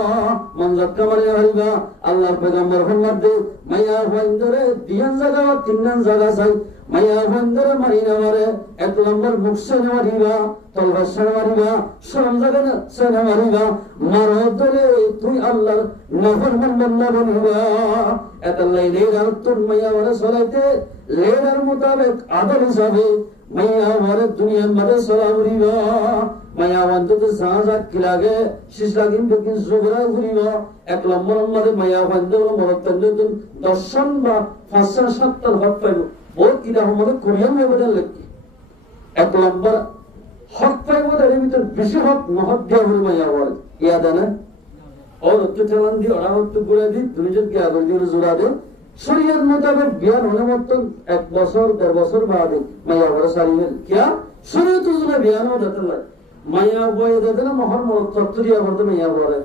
মনজাত কামারে হইবা আল্লাহর পয়গম্বর ফরমাত দে মাইয়া বন্দরে দিয়ান জায়গা তিনন জায়গা চাই মাইয়া বন্দরে মারিনা মারে এক নম্বর মুখসে মারিবা তলবাসে মারিবা শরম জায়গা না সেনা মারিবা মারো ধরে তুই আল্লাহর নাফরমান বান্দা বনিবা এত লেডার তুন মাইয়া বড় সলাইতে লেডার মোতাবেক আদর হিসাবে মাইয়া বড় দুনিয়ার মধ্যে সলা করিবা মাইয়া বন্ধুতে সাহায্য কিলাগে শিশলাগিন বেকিন জোগরা ঘুরিব এক নম্বর মধ্যে মাইয়া বন্ধু মরত্তন দর্শন বা 5-7 হক পাইব ও কিনা মধ্যে কোরিয়ান মেবদাল লাগি এক নম্বর হক পাইব এর ভিতর বেশি হক মহৎ দেওয়া হল মাইয়া বড় ইয়াদ না ও রত্ত চালান দি ওরা হত গুড়া দি দুইজন কে আদর দিয়ে জোড়া দে শরীয়ত মোতাবেক বিয়ান হলে মতন 1 বছর 1.5 বছর বাদে মাইয়া বড় সারিবেন কিয়া শরীয়ত উজুরে বিয়ান হতে লাগে মায়া বই দেনা মহর মরত তত্তুরিয়া বলতে মায়া বলে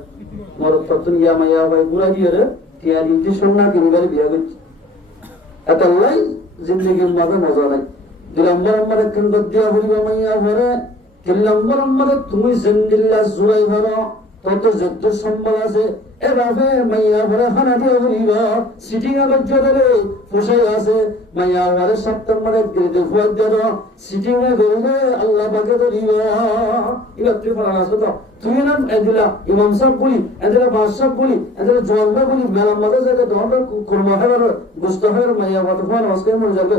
মরত তত্তুরিয়া মায়া বই পুরা দিয়ে রে তিয়ারি দি সোনা কিনবারে বিয়া করছে এতলাই জিন্দেগির মাঝে মজা নাই 2 নম্বর কেন দিয়া বলিবা মাইয়া ভরে 3 নম্বর তুমি জিন্দিল্লাহ জুড়াই ভরো তত যত সম্বল আছে এভাবে মাইয়া ভরে খানা দিয়া বলিবা সিটিং এর জরে পোষাই আছে মাইয়া ভরে সেপ্টেম্বরে গ্রেডে ফুয়াই দেরো সিটিং এ গইলে আল্লাহ পাকে ধরিবা এবার তুই পড়া আছে তো তুই না এদিলা ইমাম সাহেব বলি এদিলা বাদশাহ বলি এদিলা জওয়ানরা বলি মেলা মাঝে যাতে দমরা কুরমা খাবার গুস্ত খাবার মাইয়া বাতে ফোন আজকে মরে যাবে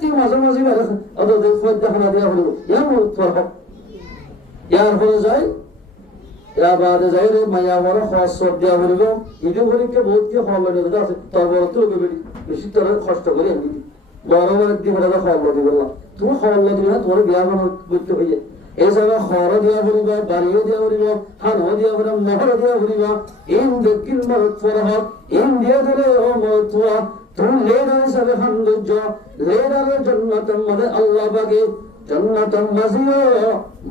তুই মাঝে মাঝে বেরে অত দেখ ফুয়াই খানা দিয়া বলিব ইয়া মু তোর হক ইয়ার হয়ে যায় या बाद जाहिर माया वाला खास सब दिया বলিব ইদু বলি কে বহুত কি খাওয়া লাগে দাদা তোর বড় তো বেশি তোর কষ্ট করে আমি বড় বড় দি বড় খাওয়া লাগে বললা তুমি খাওয়া লাগে না তোর বিয়া করতে হইছে এই জায়গা খাওয়া দিয়া বলিব বাড়িও দিয়া বলিব খানও দিয়া বলিব মহর দিয়া বলিব ইন দেখিল মরত ফরহত ইন দিয়া দিলে ও মরতুয়া তুমি লেডার হিসাবে সৌন্দর্য লেডারের জান্নাতের মধ্যে আল্লাহ পাকে জান্নাতুল মাজিয়া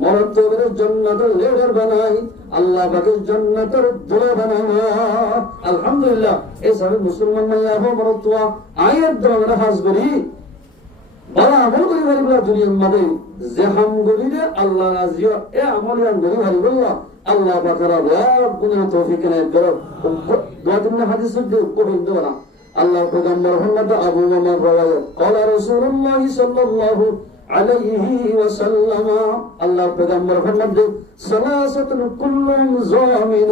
মরতবের জান্নাতুল লেডার বানাই আল্লাহ পাকে জান্নাতের দোলা বানাই আলহামদুলিল্লাহ এই সব মুসলমান মাইয়া হো মরতওয়া আয়াত দ্বারা হাজ করি বলা আমল করি বলিবা দুনিয়ার মধ্যে যে হাম গরিলে আল্লাহ রাজিয়া এ আমল ইয়ান গরি বলিবা আল্লাহ পাকের রব কোন তৌফিক নাই করো দুই হাদিস দিয়ে কোহিন দেওয়া আল্লাহ পয়গম্বর মুহাম্মদ আবু উমার রাওয়ায়াত قال رسول الله صلى الله عليه وسلم الله پیغمبر فرماتے ثلاثه كلهم ضامن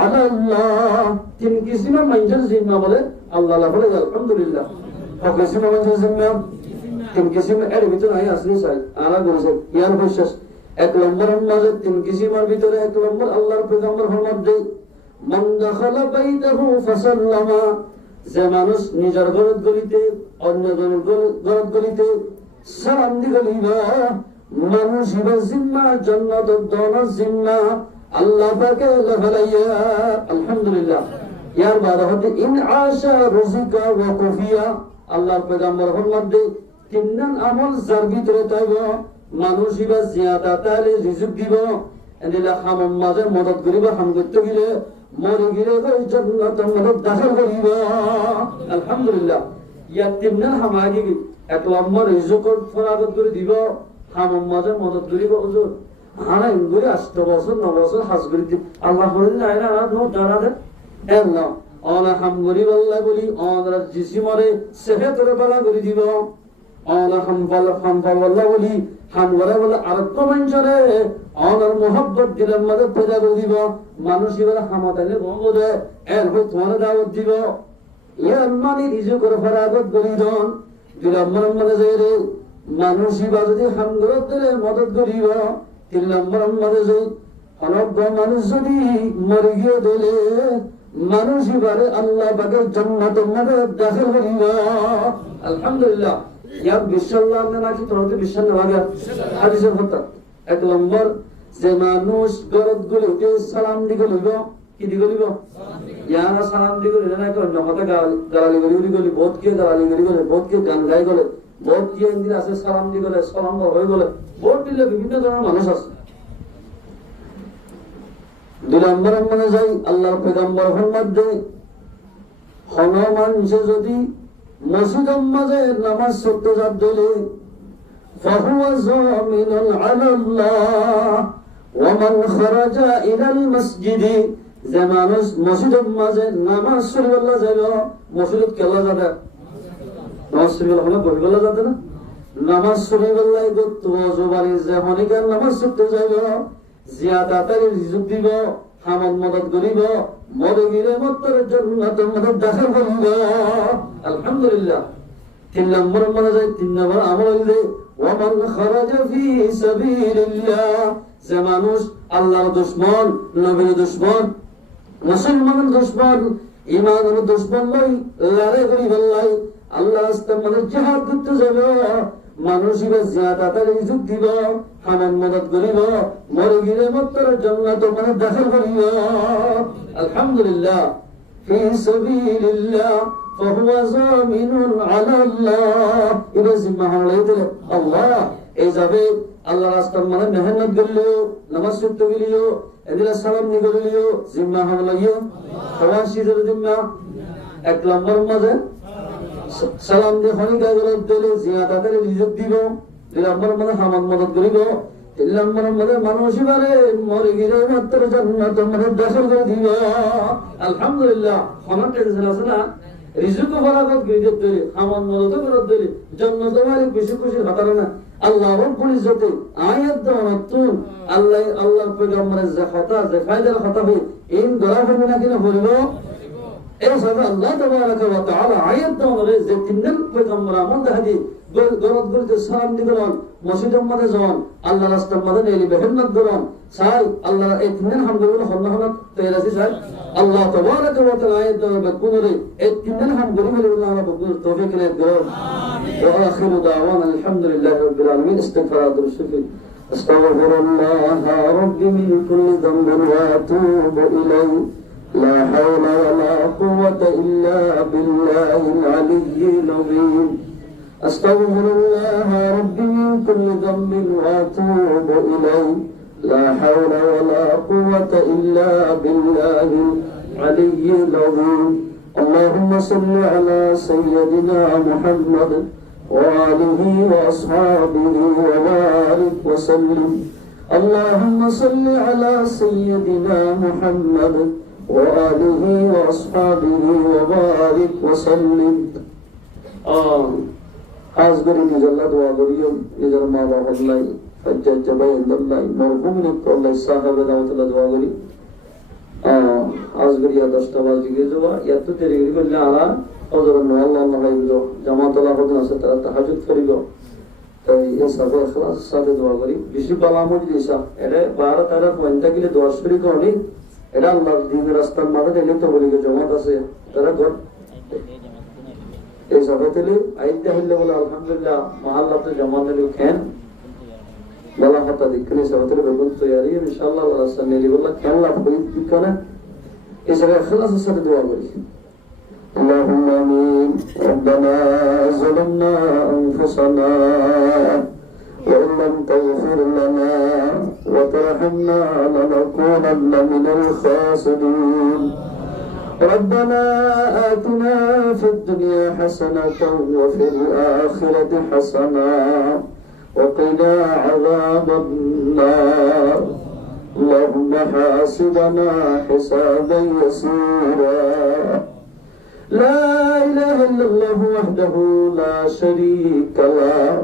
على الله তিন কিসিমের মানুষের জিম্মা বলে আল্লাহ বলে আলহামদুলিল্লাহ ও কিসিমের মানুষের জিম্মা তিন কিসিম এর ভিতরে আই আসলে চাই আলা বলেছে ইয়ার বিশ্বাস এক নম্বর মাঝে তিন কিসিমের ভিতরে এক নম্বর আল্লাহর পয়গম্বর ফরমাতে মান দাখালা বাইতাহু ফাসাল্লামা যে মানুষ নিজের ঘরের গলিতে অন্য ঘরের গলিতে সালাম দিগলিবা মানুষ ইবা জিম্মা জান্নাত দোনো জিম্মা আল্লাহ পাকে লাগাইয়া আলহামদুলিল্লাহ ইয়ার বাদ হতে ইন আশা রুজিকা ওয়া কুফিয়া আল্লাহর পয়গম্বর ফরমাতে তিনজন আমল যার ভিতরে তাইব মানুষ ইবা জিয়াদা তালে রিজিক দিব এদিলা হামাম মাঝে মদত করিব হাম করতে গেলে মরে গেলে জান্নাতের মধ্যে দাখিল করিব আলহামদুলিল্লাহ ইয়া তিনজন হামাগি এক নম্বর রিজিকর ফরাগত করে দিব হামাম মাঝে মদত করিব হুজুর আনা ইনগুলি 8 বছর 9 বছর হাজ করে দিব আল্লাহ বলেন না এরা নো দাঁড়া দে এল্লা অনা হাম গরিব আল্লাহ বলি অনরা জিসিমরে সেহতরে বালা করে দিব অনা হাম আল্লাহ বলি হাম গরে বলে আর তো মঞ্জরে অনার মোহাব্বত দিলের মধ্যে পয়দা করে দিব মানুষ এবারে হামাতালে বলে এর হই তোমার দাওয়াত দিব ইয়ার মানে রিজিকর ফরাগত করি দন দুলা মনে যাইরে মানুষ ইবা যদি হাম গরে দিলে মদত করিব 3 নম্বর মনে যাই অনব মানুষ যদি মরে গিয়ে দিলে মানুষ ইবারে আল্লাহ পাকের জান্নাতের মধ্যে দাখিল করিব আলহামদুলিল্লাহ ইয়ার বিশাল্লাহ নাকি তোরতে বিশাল লাগে হাদিসের কথা এক নম্বর যে মানুষ গরত গুলিকে সালাম দিগলিব কি দিগলিব ইয়ারা সালাম দিগলি না তো নহতে গালালি গলি বহুত কে গালালি গলি বহুত কে গান গাই গলে বহুত কে ইন্দির আছে সালাম দিগলে সালাম হয়ে গলে বহুত দিলে বিভিন্ন ধরনের মানুষ আছে 2 নম্বর মানে যাই আল্লাহর পয়গম্বর ফরমাতে হনুমান যদি মসজিদের মাঝে নামাজ পড়তে যাবে فهو ضامن على الله ومن خرج الى المسجد যে মানুষ মসজিদের মাঝে নামাজ পড়তে যাবে মসজিদ কেলা যাবে নামাজ পড়তে হলে বহিবেলা যাবে না নামাজ পড়তে গেলে তো জবানি যে হনিকার নামাজ পড়তে যাবে জিয়াদা তার রিজিক দিব হামান মদত করিব মরে গিয়ে মত্তর জান্নাতের মধ্যে দাখিল করিব আলহামদুলিল্লাহ 3 নম্বর মানে যায় 3 নম্বর আমল হইলে ওয়ামান খারাজা ফি সাবিলিল্লাহ যে মানুষ আল্লাহর দুশমন নবীর দুশমন মুসলমানের দুশমন ঈমানের দুশমন লই লড়াই করি বললাই আল্লাহর রাস্তায় মানে জিহাদ করতে যাবে মানুষ ইবা জিয়াদা তার রিজিক দিব হামান মদত করিব মরে গিয়ে মত্তর জান্নাতের মধ্যে দাখিল করিব আলহামদুলিল্লাহ ফি সাবিলিল্লাহ ফাহুয়া যামিনুন আলাল্লাহ, এটা জিম্মা হামলাই দিলে আল্লাহ এই যাবে আল্লাহ রাস্তার মানে মেহনত করলিও, নামাজ পড়তে গেলিও, এদিকে সালাম নি করলিও, জিম্মা হামলাইও খাওয়াশিদের জিম্মা। এক নম্বর মাঝে সালাম দিয়ে হনিকা গলত দিলে জিয়াদাতের রিজক দিব, দুই নম্বর মাঝে হামান মদত করিব, তিন নম্বর মাঝে মানুষ এবারে মরে গেলে মাত্র জান্নাতের মধ্যে দাখিল করে দিব। আলহামদুলিল্লাহ আমার টেনশন আছে না, রিজুক বরাবর গিয়ে দিলে হামান মদত করে দিলে জান্নাত মালিক বেশি খুশি হতারে না। আল্লাহ রব্বুল ইজ্জতে আয়াত দাওয়াতুন আল্লাহর পয়গম্বরের যে কথা যে ফায়দার কথা হবে ইন দরা হবে না কিনা বলব। এই সব আল্লাহ তাবারাকা ওয়া তাআলা আয়াত দাওয়ারে যে তিনজন পয়গম্বর আমাদের হাজি গরত গরতে সালাম দিবেন, মসজিদের মধ্যে যান, আল্লাহ রাস্তার মধ্যে নেলি মেহনত করুন, চাই আল্লাহ এই তিনজন হামদুলিল্লাহ হন্না হন্না তৈরি আছে চাই আল্লাহ তাবারাকা ওয়া তাআলা আয়াত দাওয়ারে কোনরে এই তিনজন হামদুলিল্লাহ আল্লাহ বকুর তৌফিক নে করুন। وآخر دعوانا الحمد لله رب العالمين. استغفار الرسول. استغفر الله ربي من كل ذنب واتوب إليه لا حول ولا قوة إلا بالله العلي العظيم. استغفر الله ربي من كل ذنب واتوب إليه لا حول ولا قوة إلا بالله العلي العظيم. اللهم صل على سيدنا محمد وآله وأصحابه وبارك وسلم. اللهم صل على سيدنا محمد وآله وأصحابه وبارك وسلم. আজগরি নিজল্লা দোয়া করিও, নিজের মা বাবার লাই ফজ্জাত জবাই আল্লাহ মরহুম নিকল্লাই সাহাবে দাওয়াতুল্লাহ দোয়া করি। আজগরিয়া 10টা বাজে গিয়ে যাওয়া এত দেরি করলে আলা অজর আল্লাহ আল্লাহ জামাতলা হতে আছে তারা তাহাজ্জুদ করিব। তাই এই সাথে ইখলাসের সাথে দোয়া করি। বেশি বালা মজলিস এটা 12 পয়েন্টটা গেলে দোয়া শুরু করি, এটা আল্লাহর দ্বীনের রাস্তার মাঝে দিলে তো বলি জমাত আছে তারা ঘর এই সভাতে আইতে হইলে বলে আলহামদুলিল্লাহ মহল্লাতে জমা দিলে খেন বলা হতা দিকলে সভাতে বেগুন তৈরি ইনশাআল্লাহ আল্লাহ রাস্তা নেলি বললা খেন লাভ করি দিকনে এই জায়গায় ইখলাসের সাথে দোয়া করি। اللهم آمين. ربنا ظلمنا أنفسنا وإن لم تغفر لنا وترحمنا لنكونن من الخاسرين. ربنا آتنا في الدنيا حسنة وفي الآخرة حسنة وقنا عذاب النار. اللهم حاسبنا حسابا يسيرا. لا إله إلا الله وحده لا شريك له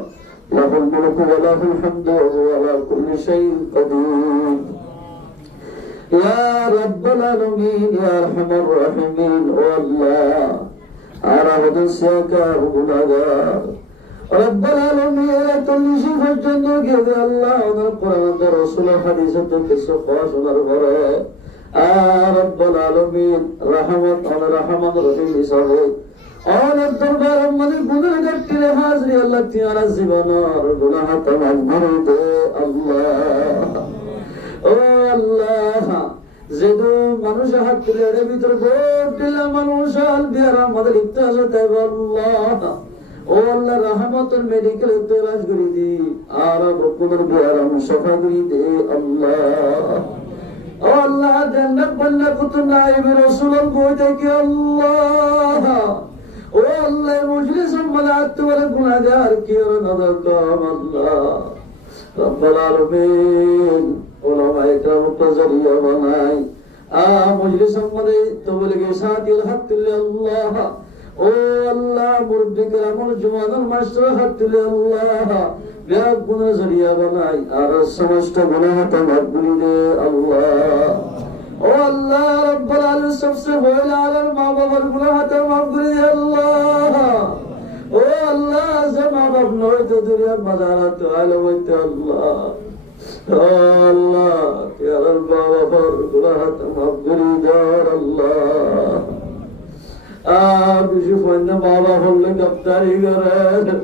له الملك وله الحمد وهو على كل شيء قدير. يا رب العالمين يا أرحم الراحمين. والله أراد سياكار غنغار رب العالمين تلشي فجنة كذا الله القرآن رسول الحديث تكسو خاصنا الغراء. رب العالمين رحمت على رحمت رحيم إسحاق और दरबार मने गुनाह करते हाजिर अल्लाह तियारा जीवन और गुनाह तमाम भर दे अल्लाह ओ अल्लाह যেদু মানুষ হাত তুলে এর ভিতর ভোট দিলা মানুষ আল বিয়ার আমাদের লিখতে আসতে আল্লাহ ও আল্লাহ রহমতের মেডিকেল তেলাশ করি দি আর বকুনের বিয়ার আমি সফা করি দে আল্লাহ ও আল্লাহ জান্নাত বন্না কুত নাইব রাসূলুল্লাহ বইতে কি আল্লাহ ও আল্লাহ মজলিস মালাত ওয়ালা গুনাহগার কি ওর নজর কম আল্লাহ রব্বুল আলামিন ওলামায়ে কেরাম তাজরিয়া বানাই মজলিস মধ্যে তবলিগে সাথীর হাত তুলে আল্লাহ ও আল্লাহ মুরব্বি কেরামুল জুমাদান মাস্টার হাত তুলে আল্লাহ ব্যাগ গুনাহ জরিয়া বানাই আর সমস্ত গুনাহ মাফ করে দে আল্লাহ ও আল্লাহ রব্বুল আলামিন সবচেয়ে বড় আলার মা বাবার গুনাহ মাফ করে দে আল্লাহ ও আল্লাহ যে মা বাপ নয় তো দুনিয়ার মাজারাত আলো হইতে আল্লাহ ও আল্লাহ ইয়ার বাবার গুনাহ মাফ করে দে আল্লাহ বিশু ফন্না বাবা হলে গপ্তারি করে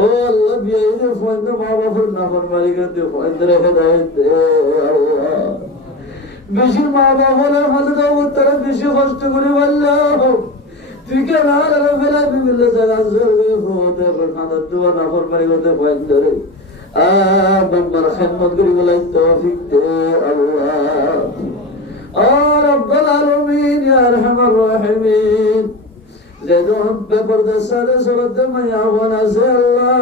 ও আল্লাহ বিয়ে ফন্না বাবা হল না ফরমানি করতে ফন্দ্রে হেদায়েত দে আল্লাহ বেশি মা বাবা হলে ভালো দাও তারা বেশি কষ্ট করে আল্লাহ তুই কে আর ফেলা বিভিন্ন জায়গা জরবে হতে খানার দোয়া না ফরমানি হতে ভয় ধরে বান্দার খেদমত করি বলাই তৌফিক দে আল্লাহ রব্বুল আলামিন ইয়া আরহামার রাহিমিন যেজন বেপরদার সাথে সরতে মায়া ওয়ানা সে আল্লাহ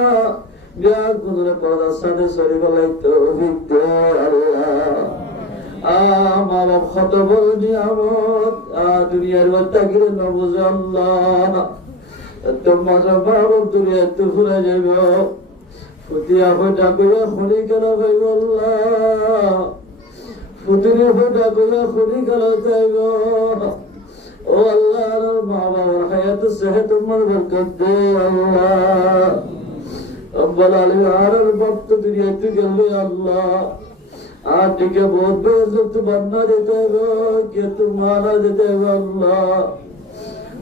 বিয়া গুনরে পরদার সাথে সরি বলাই তৌফিক দে আল্লাহ মা বাপ কত বড় নিয়ামত দুনিয়ার বাচ্চা গিরে নবুজ আল্লাহ তোমার বাপ দুনিয়া তো ফুলে যাইব ফুটিয়া ফুটা কইয়া খুলি গেল ভাইব আল্লাহ ফুটিয়া ফুটা কইয়া খুলি গেল যাইব ও আল্লাহ মা বাবার হায়াত সেহত তোমার বরকত দে আল্লাহ রব্বুল আলামিন আর ভক্ত দুনিয়া তো গেল আল্লাহ आपके बहुत बेइज्जत बनना देते हो कि तुम माना देते हो अल्लाह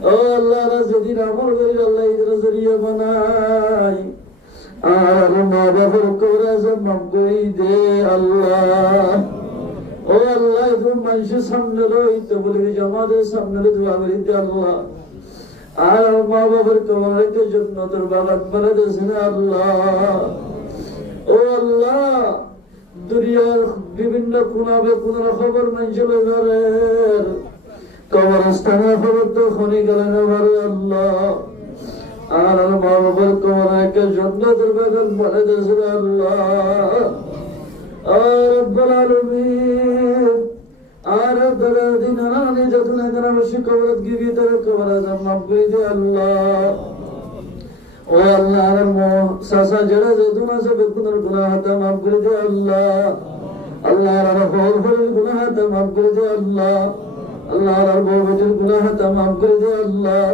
ओ अल्लाह रज़ी रामर गरी अल्लाह इधर जरिया बनाई आर माँ बाप को रज़म कोई दे अल्लाह ओ अल्लाह तुम मंशे सामने लो इतने बोले जमात सामने लो दुआ करी दे अल्लाह आर माँ बाप को वाले के जन्नत और बागत बना दे सुने अल्लाह ओ अल्लाह দুনিয়ার বিভিন্ন কোনাবে কোনার খবর মানছিল ঘরের কবরস্থানের খবর তো খনি গেলেন ঘরে আল্লাহ আর মা বাবার কবর একটা জান্নাতের বাগান বলে দিয়েছিল আল্লাহ রব্বুল আলামিন আর দাদা দিন নানি যতন এখানে বসে কবরত গিয়ে তার কবর আজাব মাফ করে দে আল্লাহ ও আল্লাহ সাসা জড়া যতন আছে বেকুনের গুনাহ তা মাফ করে দে আল্লাহ আল্লাহ রাফল ফল গুনাহ তা মাফ করে দে আল্লাহ আল্লাহ রাবো বেটির গুনাহ তা মাফ করে দে আল্লাহ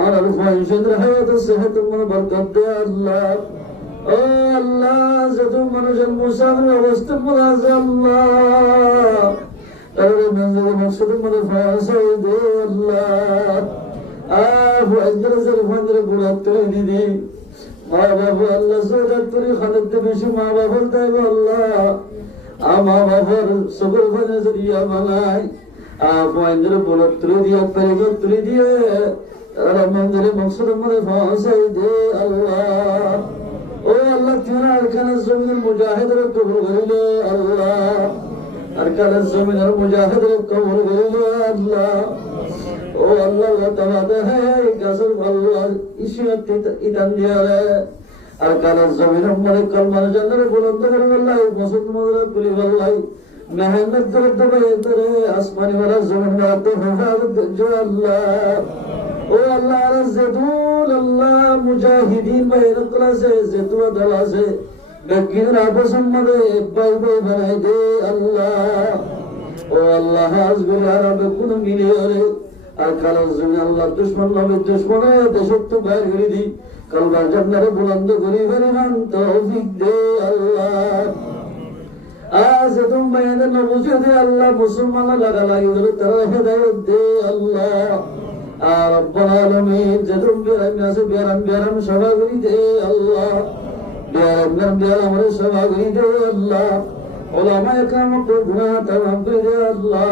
আর ফাইশাদ হায়াত সেহত মন বরকত দে আল্লাহ ও আল্লাহ যত মানুষের মুসাফির অবস্থা মনে আছে আল্লাহ তার মঞ্জিল মকসদ মনে ফায়সা দে আল্লাহ দিদি মা বাবা আল্লাহ সৌদাত্তরি খালেদ বেশি মা বাবার দেব আল্লাহ মা বাবার সকল ভাজা জরিয়া বানাই মহেন্দ্র বলত তুলে দিয়ে পেরেগত তুলে দিয়ে মন্দিরে মকসদ মনে ফাঁসাই দে আল্লাহ ও আল্লাহ তোমার আরকানের জমিনের মুজাহিদের কবর করিল আল্লাহ আরকানের জমিনের মুজাহিদের কবর করিল আল্লাহ ও আল্লাহ তাআলা হে গাজর আল্লাহ ইশিয়াত ইদান দিয়ারে আর কালার জমিন মনে কলমার জান্নাতে বুলন্দ করে আল্লাহ মুসলমানরা কুলি আল্লাহ মেহনত করে দেবে করে আসমানি ওয়ালা জমিন রাতে হেফাজত জো আল্লাহ ও আল্লাহ রাজদুল আল্লাহ মুজাহিদিন বাইরে ক্লাসে যেতু দলাসে বেগিন আপস মধ্যে বাই বাই বানাই দে আল্লাহ ও আল্লাহ হাজগুল আরব কোন মিলিয়রে আর কালার জমিন আল্লাহ দুশমন নামে দুশমনে দেশত্ব বাইর করে দি কালবার জান্নাতে বুলন্দ করে ফেরান তৌফিক দে আল্লাহ আজ তুম বাইরে নবুজে দে আল্লাহ মুসলমান লাগা লাগি ধরে তারা হেদায়েত দে আল্লাহ আর রব্বুল আলামিন যেতুম বেরাম আছে বেরাম সভা করি দে আল্লাহ বেরাম সভা করি দে আল্লাহ উলামা একরাম কো গুনাহ তামাম করে দে আল্লাহ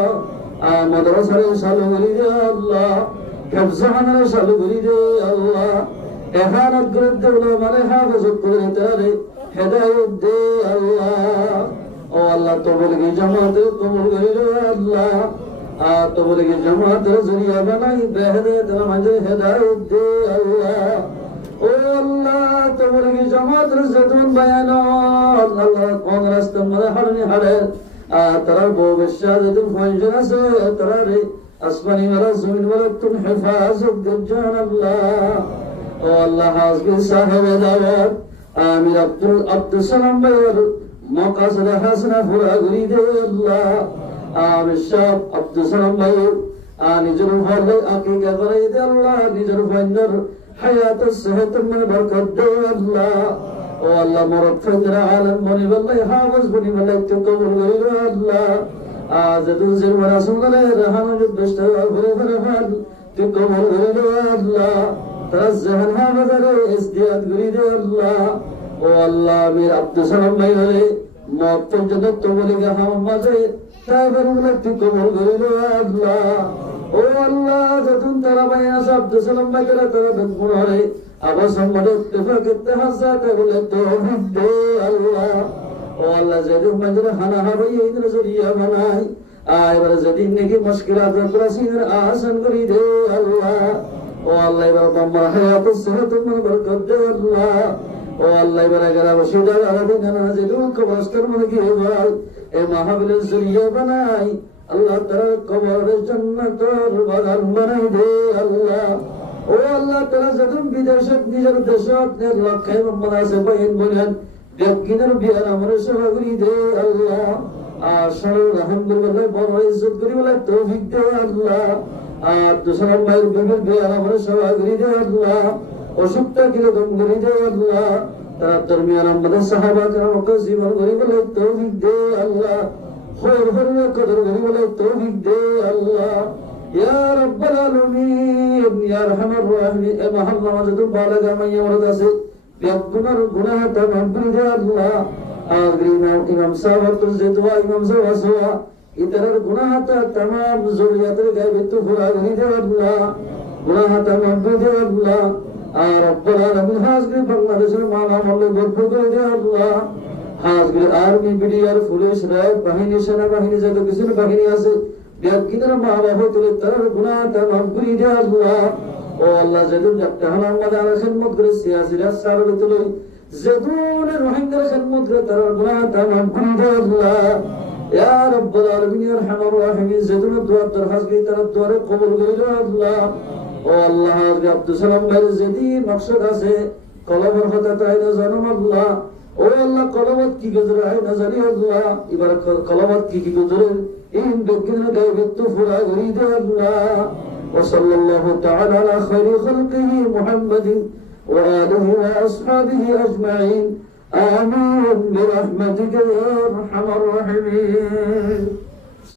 মাদ্রাসারে চালু করি দে আল্লাহ হিফজখানারে চালু করি দে আল্লাহ এহানত গ্রন্থ উলামারে হাফেজত করে তারে হেদায়েত দে আল্লাহ ও আল্লাহ তবলিগি জামাতে কবুল করে দে আল্লাহ তবলিগি জামাতের জরিয়া বানাই বেহেদায়েতের মাঝে হেদায়েত দে আল্লাহ ও আল্লাহ তবলিগি জামাতের যতন বায়ান আল্লাহ কোন রাস্তা মধ্যে হারনি হারে তারা ভবিষ্যৎ তুমি ফাইজন আছে তারা রে আসমানি ওয়ালা জমিন ওয়ালা তুমি হেফাজত করছেন আল্লাহ ও আল্লাহ হাজবে সাহেব দাওয়াত আমির আব্দুল সালাম ভাইয়ের মাকাসদ হাসানা পুরা করি দে আল্লাহ আমির সাহেব আব্দুল সালাম ভাই নিজের ভালো আকিকা করে দে আল্লাহ নিজের ভাইয়ের হায়াত সেহত মনে বরকত দে আল্লাহ ও আল্লাহ মরদ ফজর আলম বনি বল্লাই হাফেজ বনি বল্লাই তো কবুল করিল আল্লাহ আজ দুজের রাসূলের রহমান দুষ্ট ঘুরে ঘুরে হাল তো কবুল করিল আল্লাহ তার জাহান হাফেজের ইসদিয়াত করিল আল্লাহ ও আল্লাহ আমির আব্দুল সালাম ভাই রে মত পর্যন্ত তো বলে হাম মাঝে তাইবের বলে তো কবুল করিল আল্লাহ ও ও আল্লাহ যতন তারা ভাই আছে আব্দুল সালাম ভাই তারা মনে আবার সম্মানের ইত্তেফাক হাসাতে বলে তৌফিক দে আল্লাহ। ও আল্লাহ যেদিন মাঝে হানা হবে এই দিন জরিয়া বানাই এবারে যেদিন নাকি মুশকিলাত রাসিন আসান করি দে আল্লাহ। ও আল্লাহ এবার বাম্মার হায়াত সেহত বরকত দে আল্লাহ। ও আল্লাহ এবার এগারা বসিদার আলাদিন না যে দুঃখ কষ্টের মধ্যে গিয়ে বল এই মাহফিলের জরিয়া বানাই আল্লাহ তার কবরের জান্নাতের বাগান বানাই দে আল্লাহ। ও আল্লাহ তারা যখন বিদেশত নিজের দেশত লক্ষাই মোহাম্মদ আছে বহিন বলেন ব্যক্তিদের বিয়ার আমার সহগরি দে আল্লাহ। আর সরল আলহামদুলিল্লাহ বড় ইজ্জত করি বলে তৌফিক দে আল্লাহ। আর দুসরাম ভাইয়ের বিবির বিয়ার আমার সহগরি দে আল্লাহ। অসুখটা কিরকম করি দে আল্লাহ। তারা দরমিয়ান আমাদের সাহাবা কেরামকে জীবন করি বলে তৌফিক দে আল্লাহ। খৈর হরিয়া কদর করি বলে তৌফিক দে আল্লাহ। ইয়া রাব্বাল আলামিন ইয়া আরহামার রাহিমিন এ মহল্লা মাঝে বালাগা মাইয়া ওরদ আছে বেগুনার গুনাহ তামাম করে আল্লাহ। আগরিনা ইমাম সাহেব তো যে দোয়া ইমাম সাহেব আসওয়া ইতরের গুনাহ তামাম জুরিয়াতের গায়বে তো ফুরা করে আল্লাহ। গুনাহ তামাম করে আল্লাহ। আর রব্বুল আলামিন হাজরে বাংলাদেশের মালা মল্লে ভরপুর করে দে আল্লাহ। হাজরে আর্মি বিডিআর পুলিশ র্যাব বাহিনী সেনাবাহিনী যত কিছু বাহিনী আছে ব্যক্তিদের মা বাবা তুলে তার গুনাহ তামাম করে দে আল্লাহ। ও আল্লাহ যেদিন একটা হালামাদ আর খিদমত করে সিয়াসিরা সারলে তুলে যেদিন রোহিঙ্গার খিদমত করে তার গুনাহ তামাম করে দে আল্লাহ। ইয়া রাব্বুল আলামিন ইয়া আরহামার রাহিমিন যেদিন দোয়া দরখাস্ত করে তার দোয়ারে কবুল করে দে আল্লাহ। ও আল্লাহ আব্দুল সালাম ভাইয়ের যেদিন মাকসাদ আছে কলমের কথা তাই না জানুম আল্লাহ। ও আল্লাহ কলমত কি গুজরে আয় না জানি আল্লাহ। এবার কলমত কি গুজরে ইন বেকিনা গায়বে তো ফুরা করে দে আল্লাহ। وصلى الله تعالى على خير خلقه محمد وآله وأصحابه أجمعين آمين برحمتك يا أرحم الراحمين.